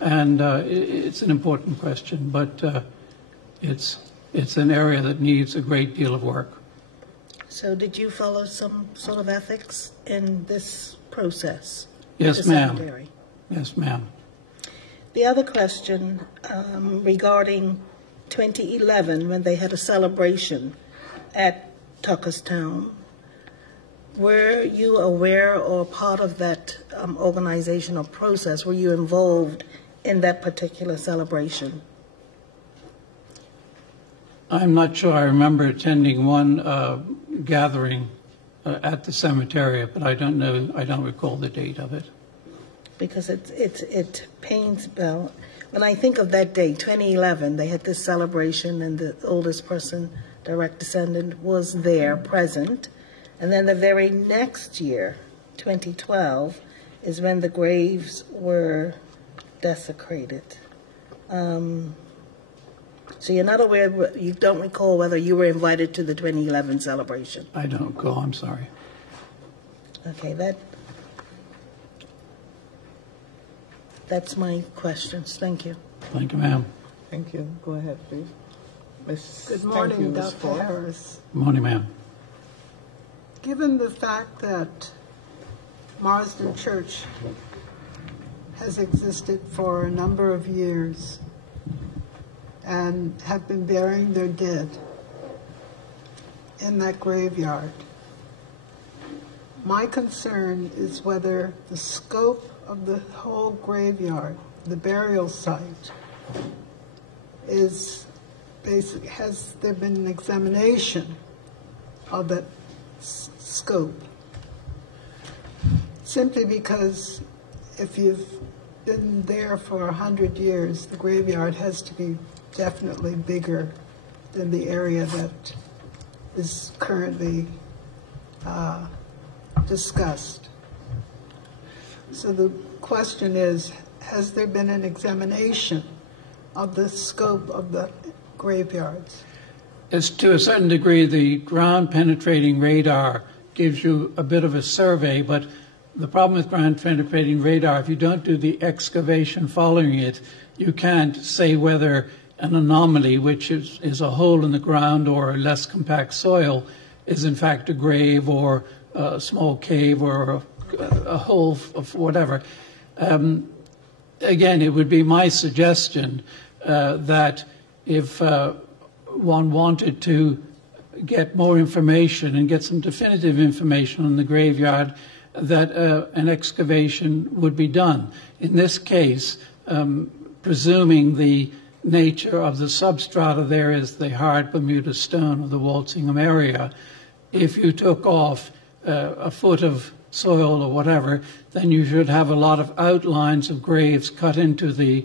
And it's an important question, but it's an area that needs a great deal of work. So did you follow some sort of ethics in this process? Yes, ma'am. Yes, ma'am. The other question regarding 2011, when they had a celebration at Tuckerstown, were you aware or part of that organization or process? Were you involved in that particular celebration? I'm not sure. I remember attending one gathering at the cemetery, but I don't know. I don't recall the date of it. Because it pains, well, when I think of that day, 2011, they had this celebration, and the oldest person, direct descendant, was there, present. And then the very next year, 2012, is when the graves were desecrated. So you're not aware, you don't recall whether you were invited to the 2011 celebration? I don't recall, I'm sorry. Okay, that's my questions. Thank you. Thank you, ma'am. Thank you. Go ahead, please. Good morning, Dr. Harris. Good morning, ma'am. Given the fact that Marsden Church has existed for a number of years and have been burying their dead in that graveyard, my concern is whether the scope of the whole graveyard, the burial site, is basic. Has there been an examination of that scope? Simply because if you've been there for 100 years, the graveyard has to be definitely bigger than the area that is currently discussed. So the question is, has there been an examination of the scope of the graveyards? As to a certain degree, the ground penetrating radar gives you a bit of a survey, but the problem with ground penetrating radar, if you don't do the excavation following it, you can't say whether an anomaly, which is a hole in the ground or a less compact soil, is in fact a grave or a small cave or a hole of whatever. Again, it would be my suggestion that if one wanted to get more information and get some definitive information on the graveyard, that an excavation would be done. In this case, presuming the nature of the substrata there is the hard Bermuda stone of the Walsingham area, if you took off a foot of soil or whatever, then you should have a lot of outlines of graves cut into the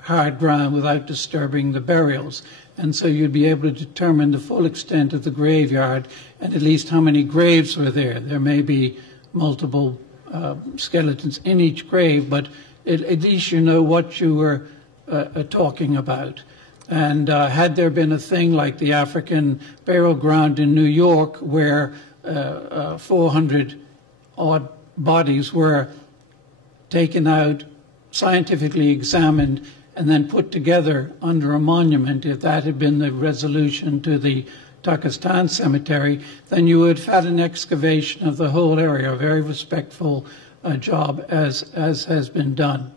hard ground without disturbing the burials. And so you'd be able to determine the full extent of the graveyard and at least how many graves were there. There may be multiple skeletons in each grave, but at least you know what you were talking about. And had there been a thing like the African burial ground in New York where 400 odd bodies were taken out, scientifically examined, and then put together under a monument, if that had been the resolution to the Tuckerstown Cemetery, then you would have had an excavation of the whole area, a very respectful job as has been done.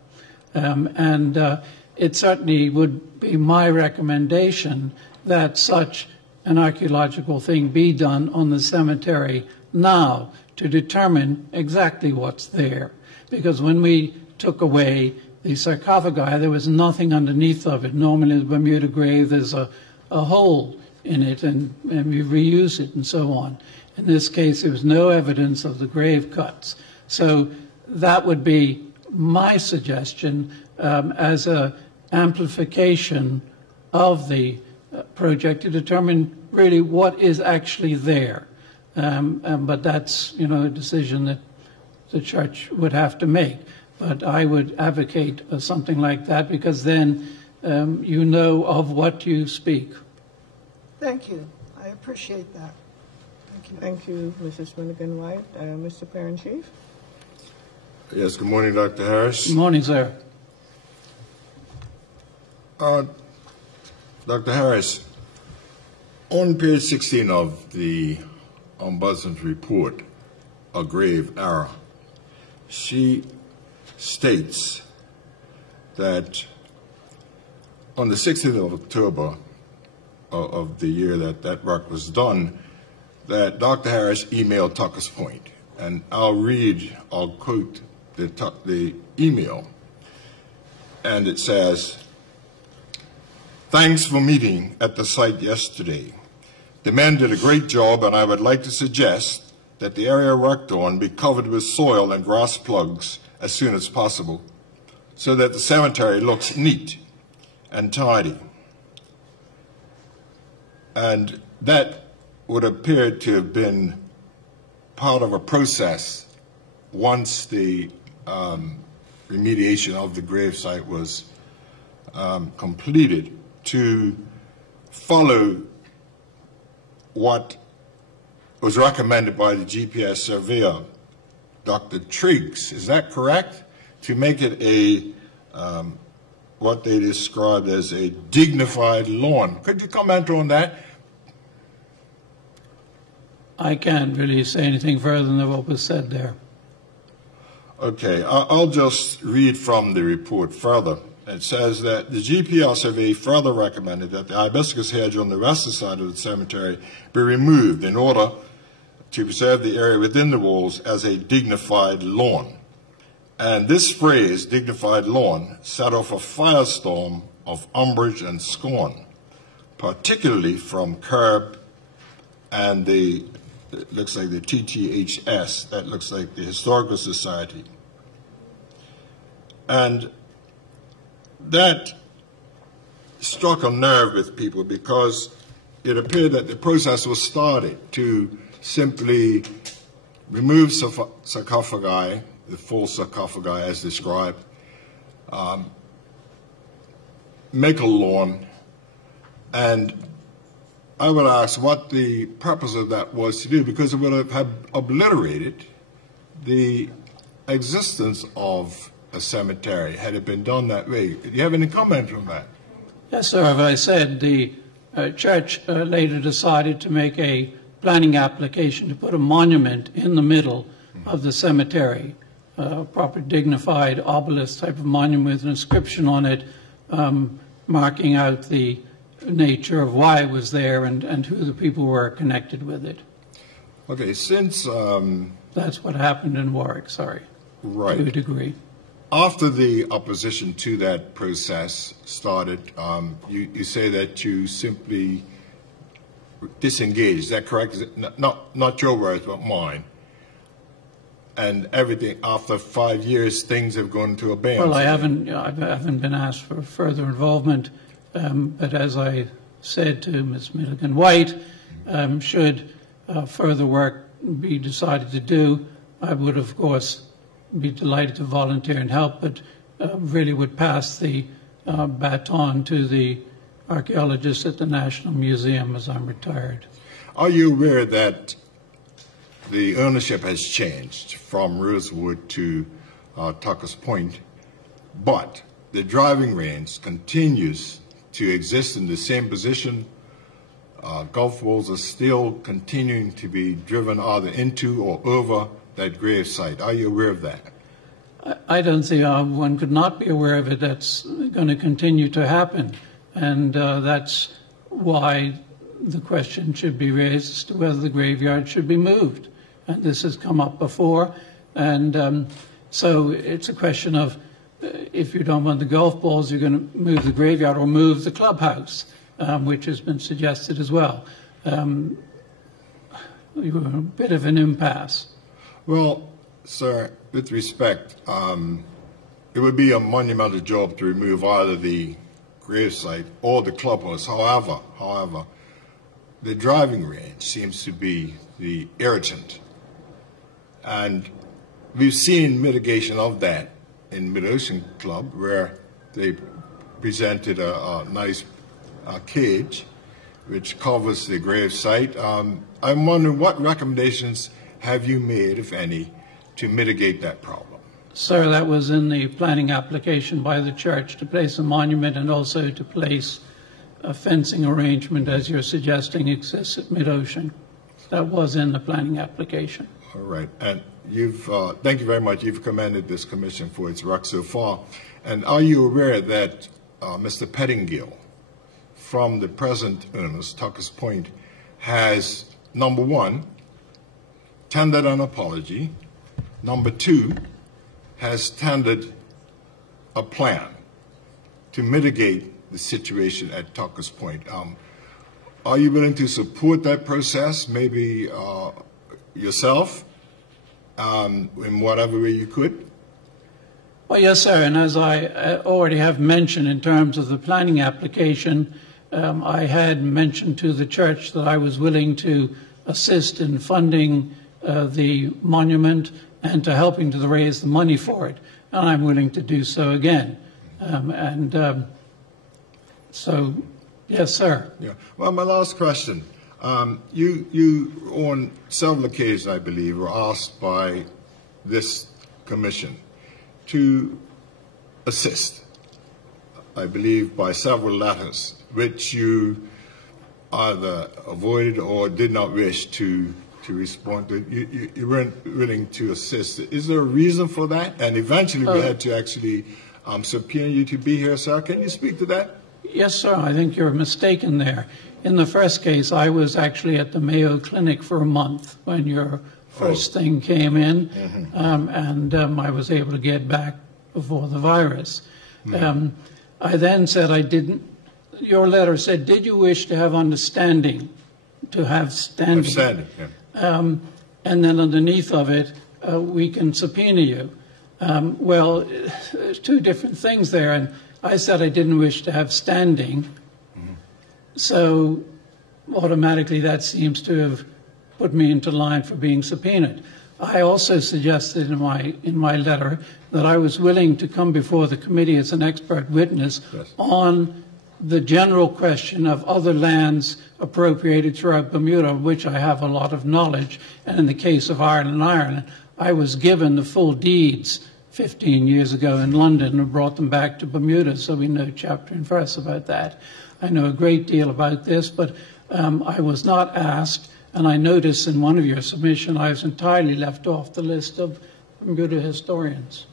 It certainly would be my recommendation that such an archaeological thing be done on the cemetery now to determine exactly what's there. Because when we took away the sarcophagi, there was nothing underneath of it. Normally in the Bermuda grave there's a hole in it and we reuse it and so on. In this case, there was no evidence of the grave cuts. So that would be my suggestion as an amplification of the project to determine really what is actually there. But that's, a decision that the church would have to make. But I would advocate something like that because then you know of what you speak. Thank you. I appreciate that. Thank you. Thank you, Mrs. Milligan-White. Mr. Parent-Chief? Yes, good morning, Dr. Harris. Good morning, sir. Dr. Harris, on page 16 of the Ombudsman's report, A Grave Error, she states that on the 16th of October of the year that work was done, that Dr. Harris emailed Tucker's Point. And I'll quote the email. And it says, "Thanks for meeting at the site yesterday. The men did a great job, and I would like to suggest that the area worked on be covered with soil and grass plugs as soon as possible, so that the cemetery looks neat and tidy." And that would appear to have been part of a process once the remediation of the gravesite was completed, to follow what was recommended by the GPS surveyor, Dr. Triggs. Is that correct? To make it what they described as a dignified lawn. Could you comment on that? I can't really say anything further than what was said there. Okay, I'll just read from the report further. It says that the GPR survey further recommended that the hibiscus hedge on the western side of the cemetery be removed in order to preserve the area within the walls as a dignified lawn. And this phrase, dignified lawn, set off a firestorm of umbrage and scorn, particularly from CURB and it looks like the TTHS, that looks like the Historical Society. And that struck a nerve with people because it appeared that the process was started to simply remove sarcophagi, the full sarcophagi as described, make a lawn, and I would ask what the purpose of that was to do, because it would have obliterated the existence of a cemetery had it been done that way. Do you have any comment on that? Yes, sir. As I said, the church later decided to make a planning application to put a monument in the middle of the cemetery, a proper dignified obelisk type of monument with an inscription on it marking out the nature of why it was there and who the people were connected with it. Okay, since... That's what happened in Warwick, sorry. Right. To a degree. After the opposition to that process started, you say that you simply disengaged. Is that correct? Is it not your words, but mine? And everything, after 5 years, things have gone to abeyance. Well, I haven't been asked for further involvement, but as I said to Ms. Milligan-White, should further work be decided to do, I would, of course, be delighted to volunteer and help, but really would pass the baton to the archaeologists at the National Museum as I'm retired. Are you aware that the ownership has changed from Rosewood to Tucker's Point, but the driving range continues to exist in the same position? Golf balls are still continuing to be driven either into or over that grave site. Are you aware of that? I don't see how one could not be aware of it. That's going to continue to happen. And that's why the question should be raised as to whether the graveyard should be moved. And this has come up before. And so it's a question of if you don't want the golf balls, you're going to move the graveyard or move the clubhouse, which has been suggested as well. we were in a bit of an impasse. Well, sir, with respect, it would be a monumental job to remove either the gravesite or the clubhouse. However, the driving range seems to be the irritant. And we've seen mitigation of that in Mid-Ocean Club, where they presented a nice cage which covers the gravesite. I'm wondering, what recommendations have you made, if any, to mitigate that problem? Sir, that was in the planning application by the church to place a monument and also to place a fencing arrangement, as you're suggesting, exists at Mid-Ocean. That was in the planning application. All right. And thank you very much. You've commended this commission for its work so far. And are you aware that Mr. Pettingill, from the present owners, Tucker's Point, has, number one, tendered an apology, number two, has tendered a plan to mitigate the situation at Tucker's Point. Are you willing to support that process, maybe yourself, in whatever way you could? Well, yes, sir, and as I already have mentioned in terms of the planning application, I had mentioned to the church that I was willing to assist in funding the monument and to helping to raise the money for it, and I'm willing to do so again. So, yes, sir. Yeah. Well, my last question. You on several occasions, I believe, were asked by this commission to assist, I believe, by several letters, which you either avoided or did not wish to respond to. You weren't willing to assist. Is there a reason for that? And eventually we had to actually subpoena you to be here, sir. Can you speak to that? Yes, sir. I think you're mistaken there. In the first case, I was actually at the Mayo Clinic for a month when your first thing came in, and I was able to get back before the virus. I then said I didn't. Your letter said, did you wish to have understanding, to have standing? Understanding, yeah. And then underneath of it, we can subpoena you. Well, there's two different things there, and I said I didn't wish to have standing. So automatically that seems to have put me into line for being subpoenaed. I also suggested in my letter that I was willing to come before the committee as an expert witness on the general question of other lands appropriated throughout Bermuda, of which I have a lot of knowledge. And in the case of Ireland, I was given the full deeds 15 years ago in London and brought them back to Bermuda, so we know chapter and verse about that. I know a great deal about this, but I was not asked, and I noticed in one of your submissions I was entirely left off the list of Bermuda historians.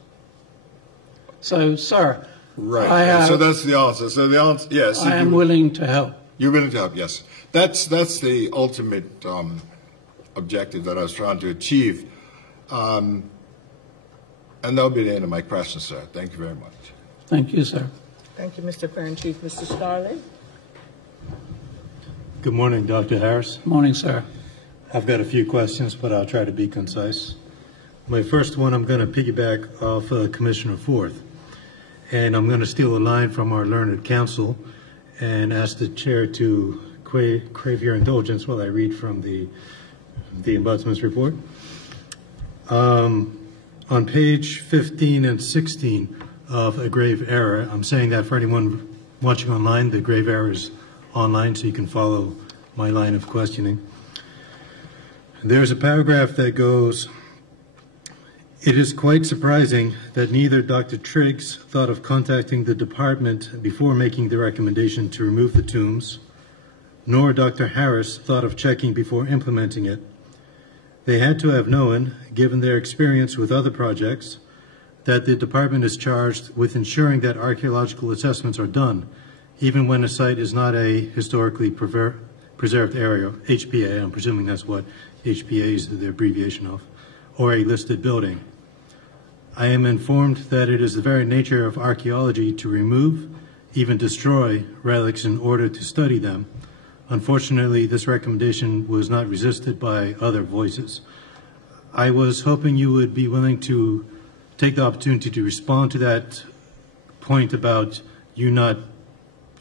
So, sir, right. So that's the answer. So the answer, yes. I am willing to help. You're willing to help, yes. That's the ultimate objective that I was trying to achieve. And that'll be the end of my question, sir. Thank you very much. Thank you, sir. Thank you, Mr. Fire-in-Chief. Mr. Starley? Good morning, Dr. Harris. Morning, sir. I've got a few questions, but I'll try to be concise. My first one, I'm going to piggyback off Commissioner Forth. And I'm going to steal a line from our learned counsel and ask the chair to crave your indulgence while I read from the Ombudsman's report. On page 15 and 16 of a grave error, I'm saying that for anyone watching online, the grave error is online, so you can follow my line of questioning. There's a paragraph that goes, "It is quite surprising that neither Dr. Triggs thought of contacting the department before making the recommendation to remove the tombs, nor Dr. Harris thought of checking before implementing it. They had to have known, given their experience with other projects, that the department is charged with ensuring that archaeological assessments are done, even when a site is not a historically preserved area, HPA, I'm presuming that's what HPA is the abbreviation of, or a listed building. I am informed that it is the very nature of archaeology to remove, even destroy, relics in order to study them. Unfortunately, this recommendation was not resisted by other voices. I was hoping you would be willing to take the opportunity to respond to that point about you not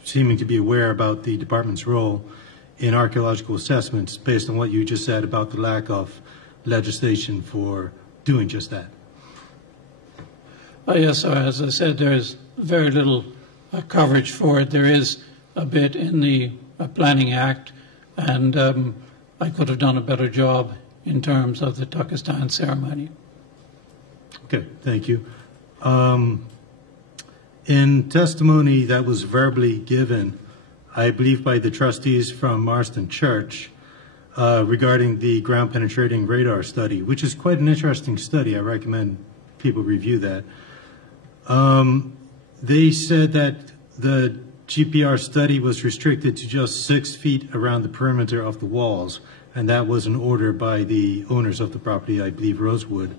seeming to be aware about the department's role in archaeological assessments based on what you just said about the lack of legislation for doing just that. Yes, sir. As I said, there's very little coverage for it. There is a bit in the Planning Act, and I could have done a better job in terms of the Takistan ceremony. Okay, thank you. In testimony that was verbally given, I believe by the trustees from Marston Church, regarding the ground penetrating radar study, which is quite an interesting study. I recommend people review that. They said that the GPR study was restricted to just 6 feet around the perimeter of the walls, and that was an order by the owners of the property, I believe Rosewood.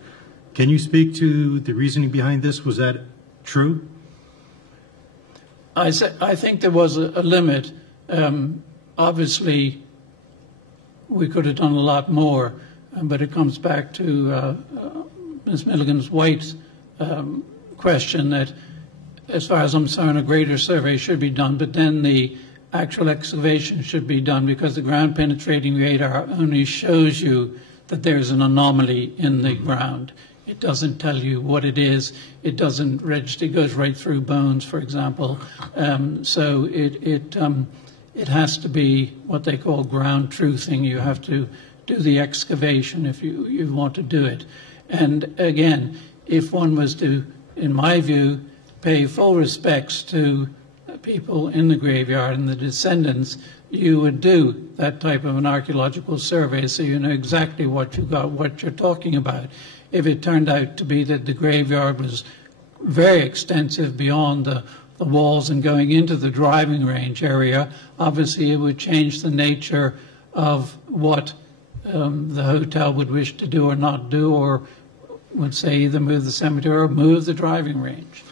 Can you speak to the reasoning behind this? Was that true? I think there was a limit. Obviously, we could have done a lot more, but it comes back to Ms. Milligan's White's question that, as far as I'm concerned, a greater survey should be done, but then the actual excavation should be done, because the ground penetrating radar only shows you that there's an anomaly in the ground. It doesn't tell you what it is. It doesn't register. It goes right through bones, for example. So it has to be what they call ground truthing. You have to do the excavation if you want to do it. And again, if one was to, in my view, pay full respects to people in the graveyard and the descendants, you would do that type of an archaeological survey so you know exactly what you got, what you're talking about. If it turned out to be that the graveyard was very extensive beyond the walls and going into the driving range area, obviously it would change the nature of what the hotel would wish to do or not do, or would say either move the cemetery or move the driving range.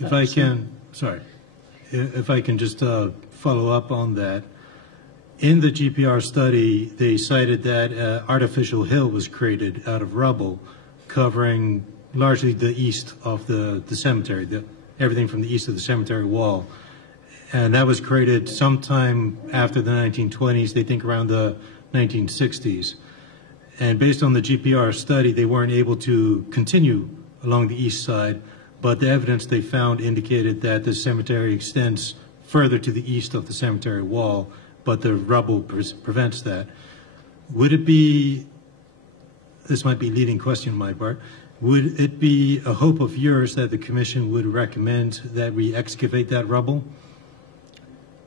If I can just follow up on that. In the GPR study, they cited that an artificial hill was created out of rubble, covering largely the east of the cemetery, everything from the east of the cemetery wall. And that was created sometime after the 1920s, they think around the 1960s. And based on the GPR study, they weren't able to continue along the east side, but the evidence they found indicated that the cemetery extends further to the east of the cemetery wall, but the rubble prevents that. Would it be, this might be a leading question on my part, would it be a hope of yours that the Commission would recommend that we excavate that rubble?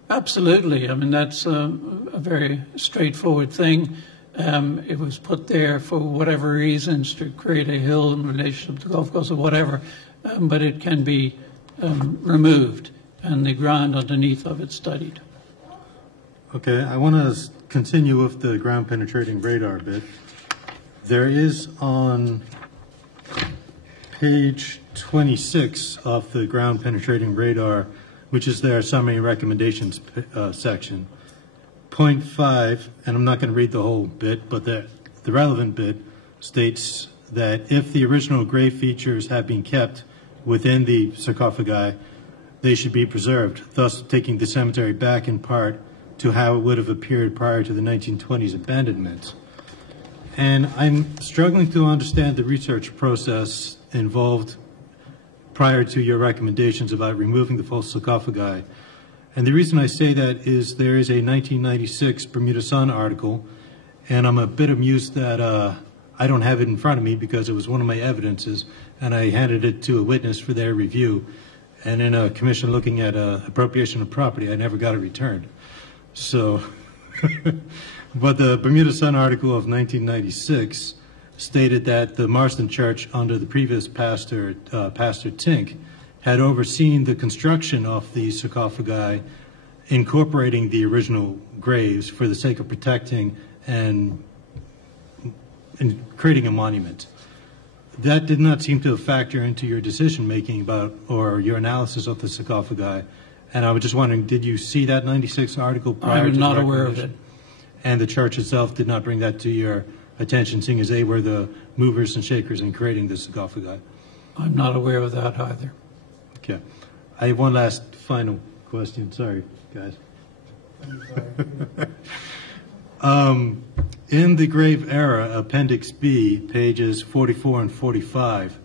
Absolutely. I mean, that's a very straightforward thing. It was put there for whatever reasons, to create a hill in relation to the golf course or whatever, but it can be removed and the ground underneath of it studied. Okay, I want to continue with the ground penetrating radar bit. There is on page 26 of the ground penetrating radar, which is their summary recommendations section, point 5, and I'm not going to read the whole bit, but the relevant bit states that if the original grave features have been kept within the sarcophagi, they should be preserved, thus taking the cemetery back in part to how it would have appeared prior to the 1920s abandonment. And I'm struggling to understand the research process involved prior to your recommendations about removing the false sarcophagi. And the reason I say that is there is a 1996 Bermuda Sun article, and I'm a bit amused that I don't have it in front of me because it was one of my evidences, and I handed it to a witness for their review. And in a commission looking at appropriation of property, I never got it returned. So, but the Bermuda Sun article of 1996 stated that the Marston Church, under the previous pastor, Pastor Tink, had overseen the construction of the sarcophagi, incorporating the original graves for the sake of protecting and creating a monument. That did not seem to factor into your decision making about, or your analysis of the sarcophagi, And I was just wondering, did you see that 96 article prior to I'm the not aware of recommendation? it. And the church itself did not bring that to your attention, seeing as they were the movers and shakers in creating this sarcophagi? I'm not aware of that either. Okay. I have one last final question. Sorry, guys. In the grave era, Appendix B, pages 44 and 45,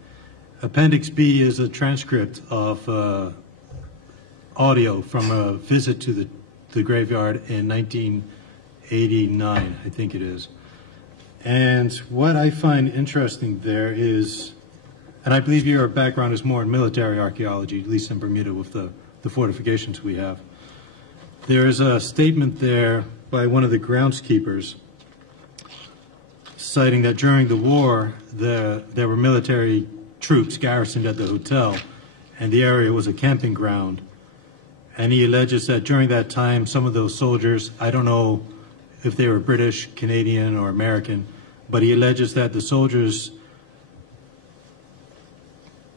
Appendix B is a transcript of audio from a visit to the graveyard in 1989, I think it is. And what I find interesting there is, and I believe your background is more in military archaeology, at least in Bermuda with the fortifications we have. There is a statement there by one of the groundskeepers citing that during the war, there were military troops garrisoned at the hotel, and the area was a camping ground. And he alleges that during that time, some of those soldiers, I don't know if they were British, Canadian, or American, but he alleges that the soldiers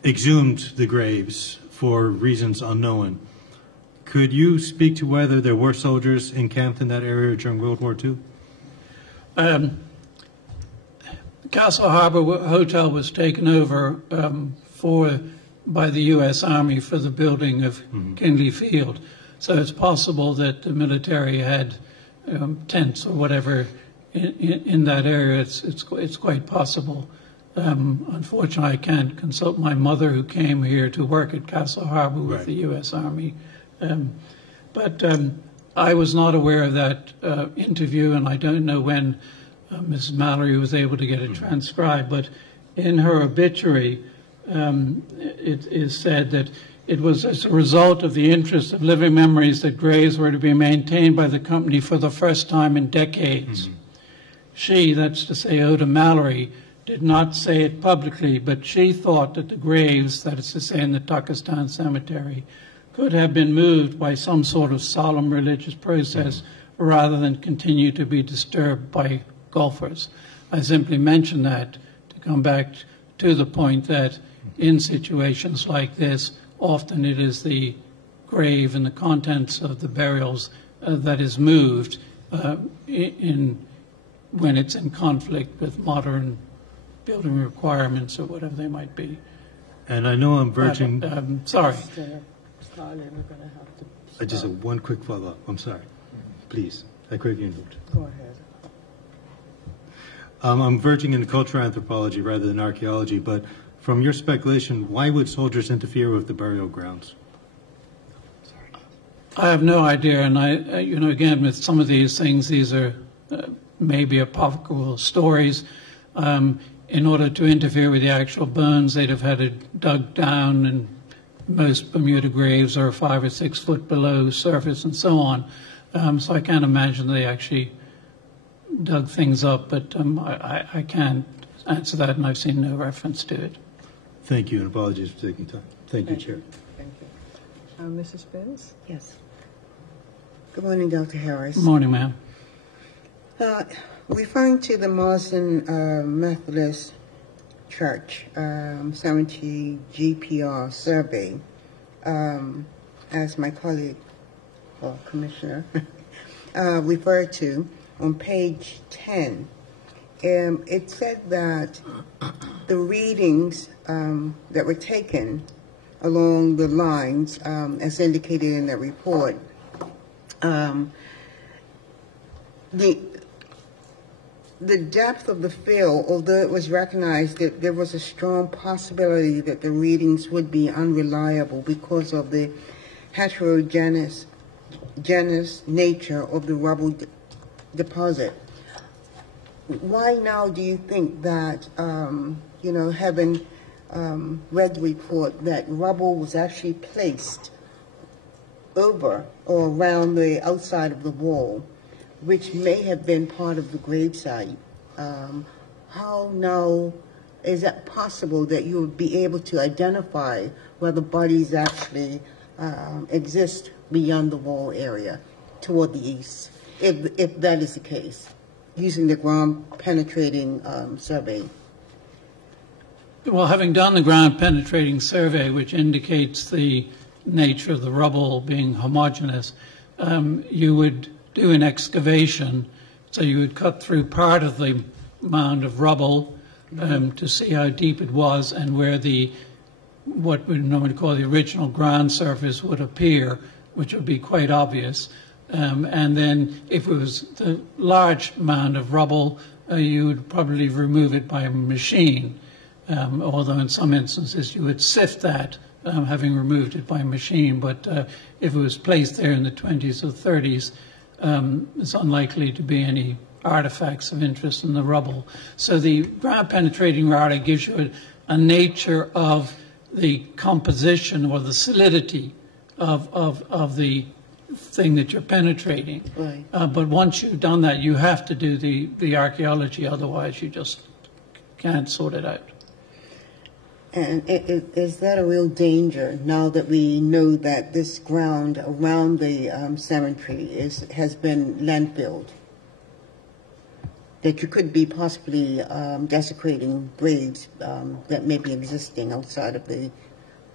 exhumed the graves for reasons unknown. Could you speak to whether there were soldiers encamped in that area during World War II? Castle Harbor Hotel was taken over by the U.S. Army for the building of Kinley Field. So it's possible that the military had tents or whatever in that area. It's quite possible. Unfortunately, I can't consult my mother, who came here to work at Castle Harbor with the U.S. Army. But I was not aware of that interview, and I don't know when Mrs. Mallory was able to get it transcribed. But in her obituary, it is said that it was as a result of the interest of living memories that graves were to be maintained by the company for the first time in decades. She, that's to say Oda Mallory, did not say it publicly, but she thought that the graves, that is to say in the Tuckerstown Cemetery, could have been moved by some sort of solemn religious process rather than continue to be disturbed by golfers. I simply mention that to come back to the point that in situations like this, often it is the grave and the contents of the burials that is moved when it's in conflict with modern building requirements or whatever they might be. And I know I'm verging... sorry. Starling, we're going to have to I just have one quick follow-up. I'm sorry. Please. I crave your input. go ahead. I'm verging into cultural anthropology rather than archaeology, but from your speculation, why would soldiers interfere with the burial grounds? I have no idea, and again, with some of these things, these are maybe apocryphal stories. In order to interfere with the actual bones, they'd have had it dug down, and most Bermuda graves are 5 or 6 foot below surface and so on. So I can't imagine they actually dug things up, but I can't answer that, and I've seen no reference to it. Thank you, and apologies for taking time. Thank you, Chair. Thank you. Mrs. Spence? Yes. Good morning, Dr. Harris. Good morning, ma'am. Referring to the Marsden Methodist Church Cemetery GPR survey, as my colleague or commissioner referred to on page 10, it said that the readings that were taken along the lines, as indicated in the report, the depth of the fill, although it was recognized that there was a strong possibility that the readings would be unreliable because of the heterogeneous nature of the rubble deposit. Why now do you think that, having read the report, that rubble was actually placed over or around the outside of the wall, which may have been part of the gravesite? How now is it possible that you would be able to identify whether bodies actually exist beyond the wall area toward the east, if that is the case, using the ground-penetrating survey? Well, having done the ground-penetrating survey, which indicates the nature of the rubble being homogeneous, you would do an excavation. So you would cut through part of the mound of rubble to see how deep it was and where what we normally call the original ground surface would appear, which would be quite obvious. And then if it was the large mound of rubble, you would probably remove it by a machine, although in some instances you would sift that, having removed it by machine. But if it was placed there in the 20s or 30s, it's unlikely to be any artifacts of interest in the rubble. So the ground penetrating radar gives you a nature of the composition or the solidity of the thing that you're penetrating. Right. But once you've done that, you have to do the archaeology, otherwise you just can't sort it out. And is that a real danger now that we know that this ground around the cemetery has been landfilled? That you could be possibly desecrating graves that may be existing outside of the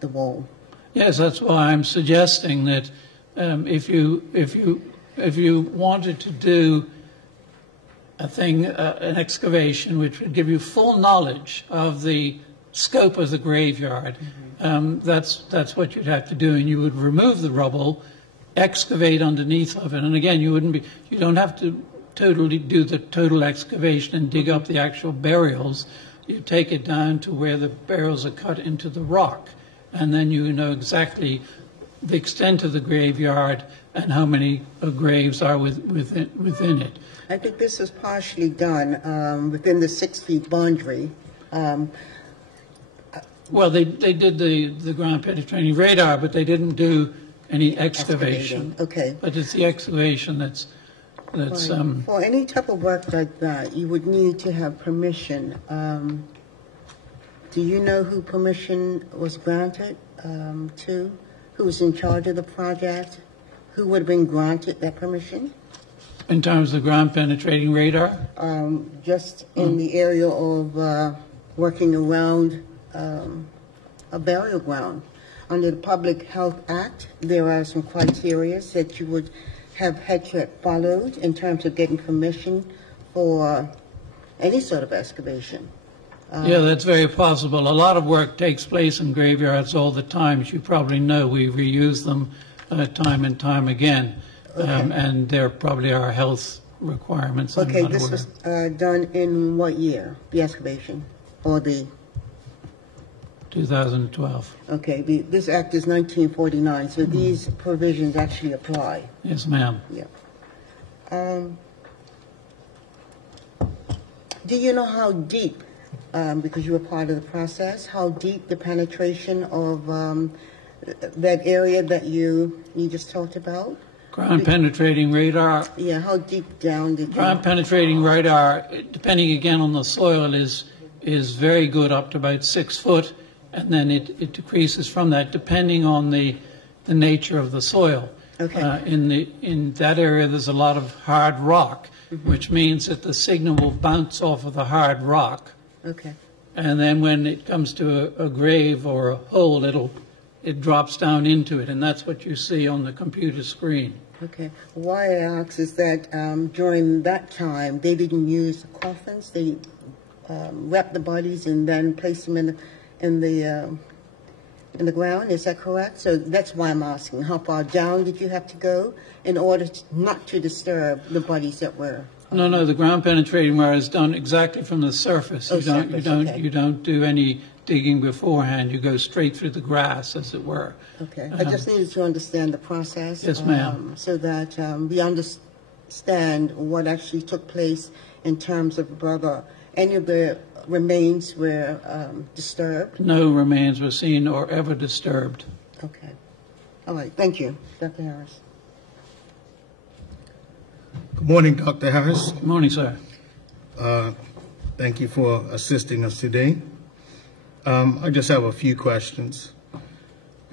wall? Yes, that's why I'm suggesting that if you wanted to do an excavation which would give you full knowledge of the scope of the graveyard, that's what you'd have to do, and you would remove the rubble, excavate underneath of it, and again, you don't have to totally do the total excavation and dig up the actual burials. You take it down to where the burials are cut into the rock, and then you know exactly the extent of the graveyard and how many graves are within it. I think this was partially done within the 6 feet boundary. Well, they did the ground penetrating radar, but they didn't do any excavation. Okay. But it's the excavation that's right. For any type of work like that, you would need to have permission. Do you know who permission was granted to? Who was in charge of the project? Who would have been granted that permission? In terms of ground penetrating radar? Just in the area of working around a burial ground. Under the Public Health Act, there are some criteria that you would have had to have followed in terms of getting permission for any sort of excavation. Yeah, that's very possible. A lot of work takes place in graveyards all the time. As you probably know, we reuse them time and time again. Okay. And there probably are health requirements. Okay, this was done in what year, the excavation, or the... 2012. Okay, this act is 1949, so these provisions actually apply. Yes, ma'am. Yeah. Do you know how deep, because you were part of the process, how deep the penetration of that area that you just talked about? Ground penetrating radar. Yeah, how deep down did you... Ground penetrating radar, depending again on the soil, is very good up to about 6 foot. And then it decreases from that depending on the nature of the soil. Okay. In that area, there's a lot of hard rock, which means that the signal will bounce off of the hard rock. Okay. And then when it comes to a grave or a hole, it drops down into it, and that's what you see on the computer screen. Okay. Why I ask is that during that time, they didn't use the coffins. They wrapped the bodies and then placed them in the ground. Is that correct? So that's why I'm asking, how far down did you have to go in order not to disturb the bodies that were... No, the ground penetrating wire is done exactly from the surface. Oh, You don't do any digging beforehand. You go straight through the grass, as it were. Okay. I just needed to understand the process. Yes, ma'am. So that we understand what actually took place in terms of whether any of the remains were disturbed? No remains were seen or ever disturbed. Okay. All right. Thank you, Dr. Harris. Good morning, Dr. Harris. Good morning, sir. Thank you for assisting us today. I just have a few questions.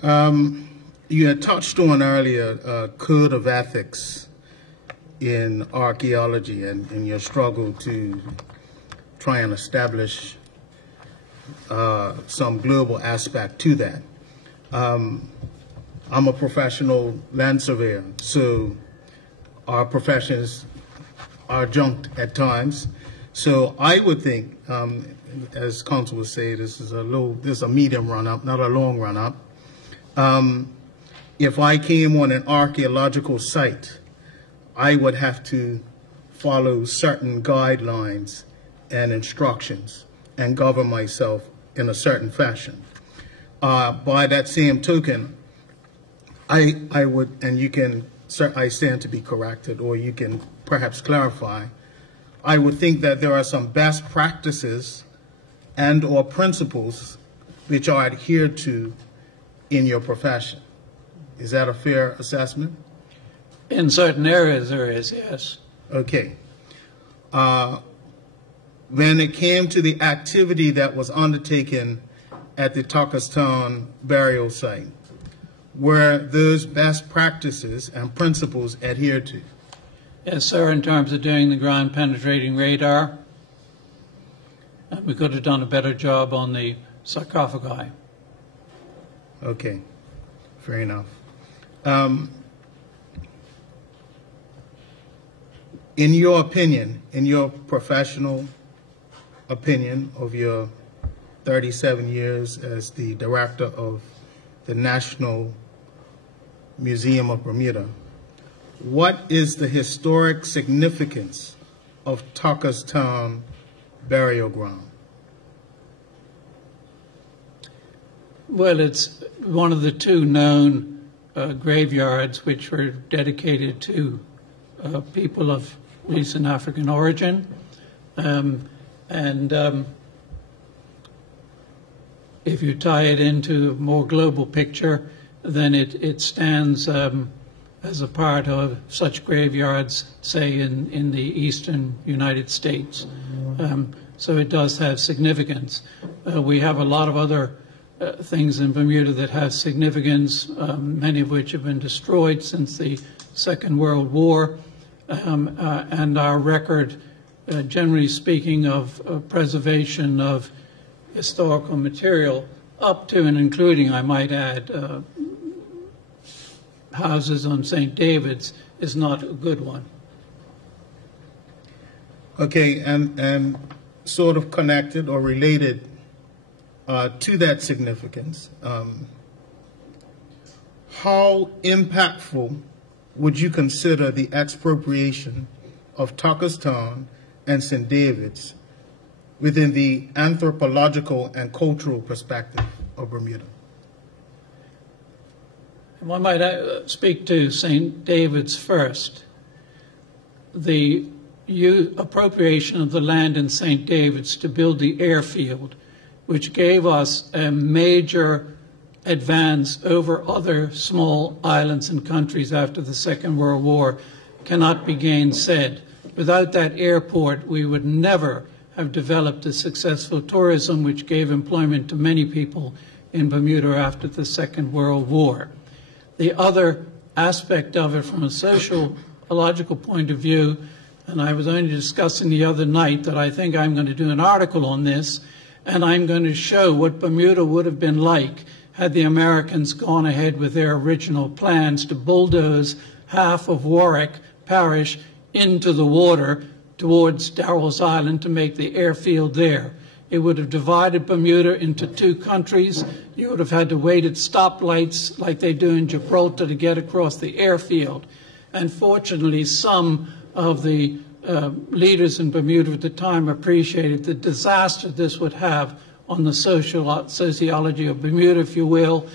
You had touched on earlier a code of ethics in archaeology and your struggle to try and establish some global aspect to that. I'm a professional land surveyor, so our professions are adjunct at times. So I would think, as counsel would say, this is a medium run-up, not a long run-up. If I came on an archaeological site, I would have to follow certain guidelines and instructions and govern myself in a certain fashion. By that same token, I would, and you can, I stand to be corrected, or you can perhaps clarify, I would think that there are some best practices and or principles which are adhered to in your profession. Is that a fair assessment? In certain areas there is, yes. Okay. When it came to the activity that was undertaken at the Tuckerstown burial site, were those best practices and principles adhered to? Yes, sir, in terms of doing the ground penetrating radar. And we could have done a better job on the sarcophagi. Okay, fair enough. In your opinion, in your professional opinion of your 37 years as the director of the National Museum of Bermuda, what is the historic significance of Tuckerstown burial ground? Well, it's one of the two known graveyards which were dedicated to people of at least an African origin. If you tie it into a more global picture, then it stands as a part of such graveyards, say, in the eastern United States. So it does have significance. We have a lot of other things in Bermuda that have significance, many of which have been destroyed since the Second World War. And our record, generally speaking, of preservation of historical material, up to and including, I might add, houses on St. David's, is not a good one. Okay, and sort of connected or related to that significance, how impactful would you consider the expropriation of Tuckerstown and St. David's within the anthropological and cultural perspective of Bermuda? I might speak to St. David's first. The appropriation of the land in St. David's to build the airfield, which gave us a major advance over other small islands and countries after the Second World War, cannot be gainsaid. Without that airport, we would never have developed a successful tourism which gave employment to many people in Bermuda after the Second World War. The other aspect of it from a sociological point of view, and I was only discussing the other night that I think I'm going to do an article on this, and I'm going to show what Bermuda would have been like had the Americans gone ahead with their original plans to bulldoze half of Warwick Parish into the water towards Darrell's Island to make the airfield there. It would have divided Bermuda into two countries. You would have had to wait at stoplights like they do in Gibraltar to get across the airfield. And fortunately, some of the leaders in Bermuda at the time appreciated the disaster this would have on the sociology of Bermuda, if you will,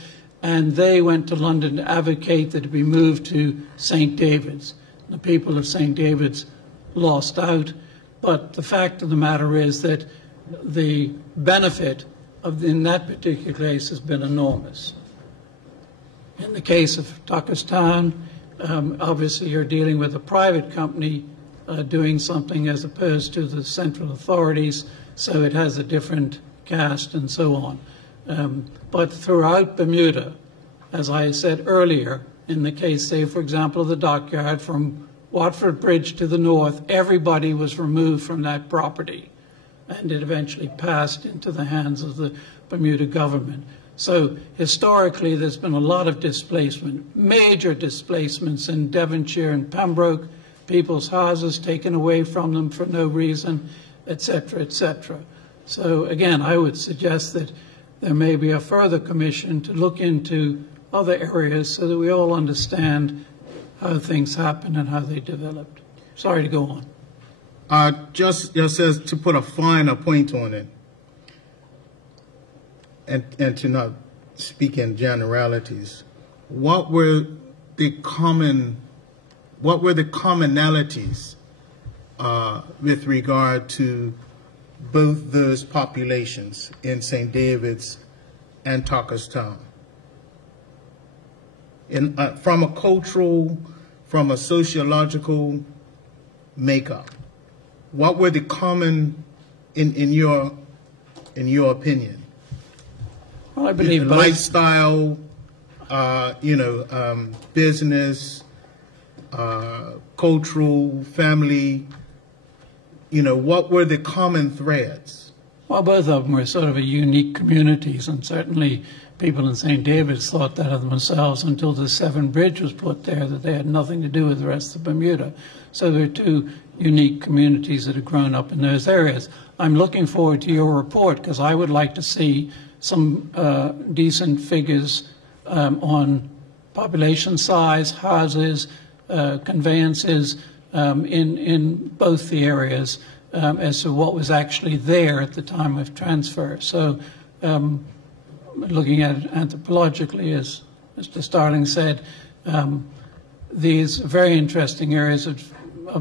and they went to London to advocate that it be moved to St. David's. The people of St. David's lost out, but the fact of the matter is that the benefit in that particular case has been enormous. In the case of Tuckerstown, obviously you're dealing with a private company doing something as opposed to the central authorities, so it has a different cast and so on. But throughout Bermuda, as I said earlier, in the case, say, for example, of the dockyard from Watford Bridge to the north, everybody was removed from that property, and it eventually passed into the hands of the Bermuda government. So historically, there's been a lot of displacement, major displacements in Devonshire and Pembroke, people's houses taken away from them for no reason, etc., etc. So again, I would suggest that there may be a further commission to look into other areas so that we all understand how things happen and how they developed. Sorry to go on. Just as to put a finer point on it, and to not speak in generalities, what were the commonalities with regard to both those populations in St. David's and Talkerstown? From a cultural, from a sociological makeup, what were the common, in your opinion? Well, I believe lifestyle, business, cultural, family. What were the common threads? Well, both of them were sort of unique communities, and certainly people in St. David's thought that of themselves until the Severn Bridge was put there, that they had nothing to do with the rest of Bermuda. So there are two unique communities that have grown up in those areas. I'm looking forward to your report because I would like to see some decent figures on population size, houses, conveyances in both the areas as to what was actually there at the time of transfer. So looking at it anthropologically, as Mr. Starling said, these are very interesting areas of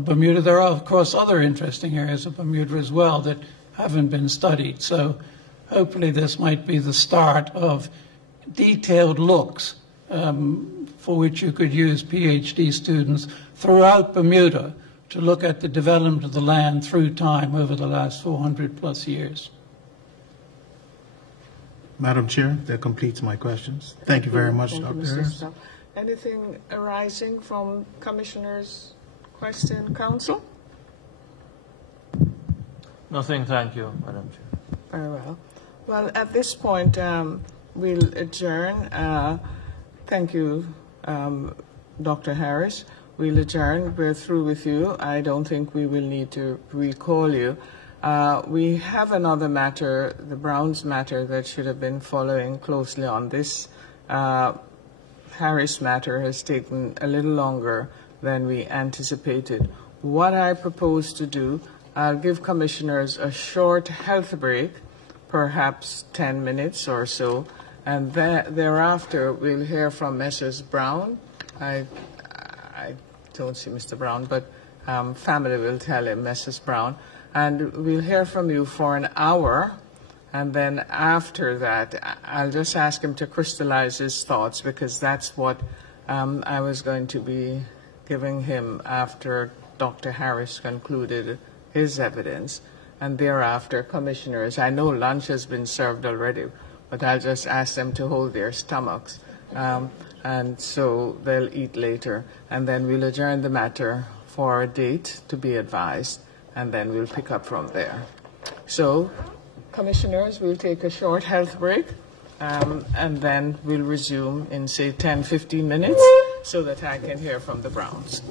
Bermuda. There are, of course, other interesting areas of Bermuda as well that haven't been studied. So hopefully this might be the start of detailed looks for which you could use PhD students throughout Bermuda to look at the development of the land through time over the last 400 plus years. Madam Chair, that completes my questions. Thank you very much, Dr. Harris. Anything arising from Commissioner's question, Council? Nothing, thank you, Madam Chair. Very well. Well, at this point, we'll adjourn. Thank you, Dr. Harris. We'll adjourn. We're through with you. I don't think we will need to recall you. We have another matter, the Browns matter, that should have been following closely on this. Harris matter has taken a little longer than we anticipated. What I propose to do, I'll give commissioners a short health break, perhaps 10 minutes or so, and thereafter we'll hear from Messrs. Brown. I don't see Mr. Brown, but family will tell him, Mrs. Brown. And we'll hear from you for an hour, and then after that, I'll just ask him to crystallize his thoughts, because that's what I was going to be giving him after Dr. Harris concluded his evidence. And thereafter, commissioners, I know lunch has been served already, but I'll just ask them to hold their stomachs. And so they'll eat later. And then we'll adjourn the matter for a date to be advised, and then we'll pick up from there. So, commissioners, we'll take a short health break, and then we'll resume in, say, 10, 15 minutes so that I can hear from the Browns.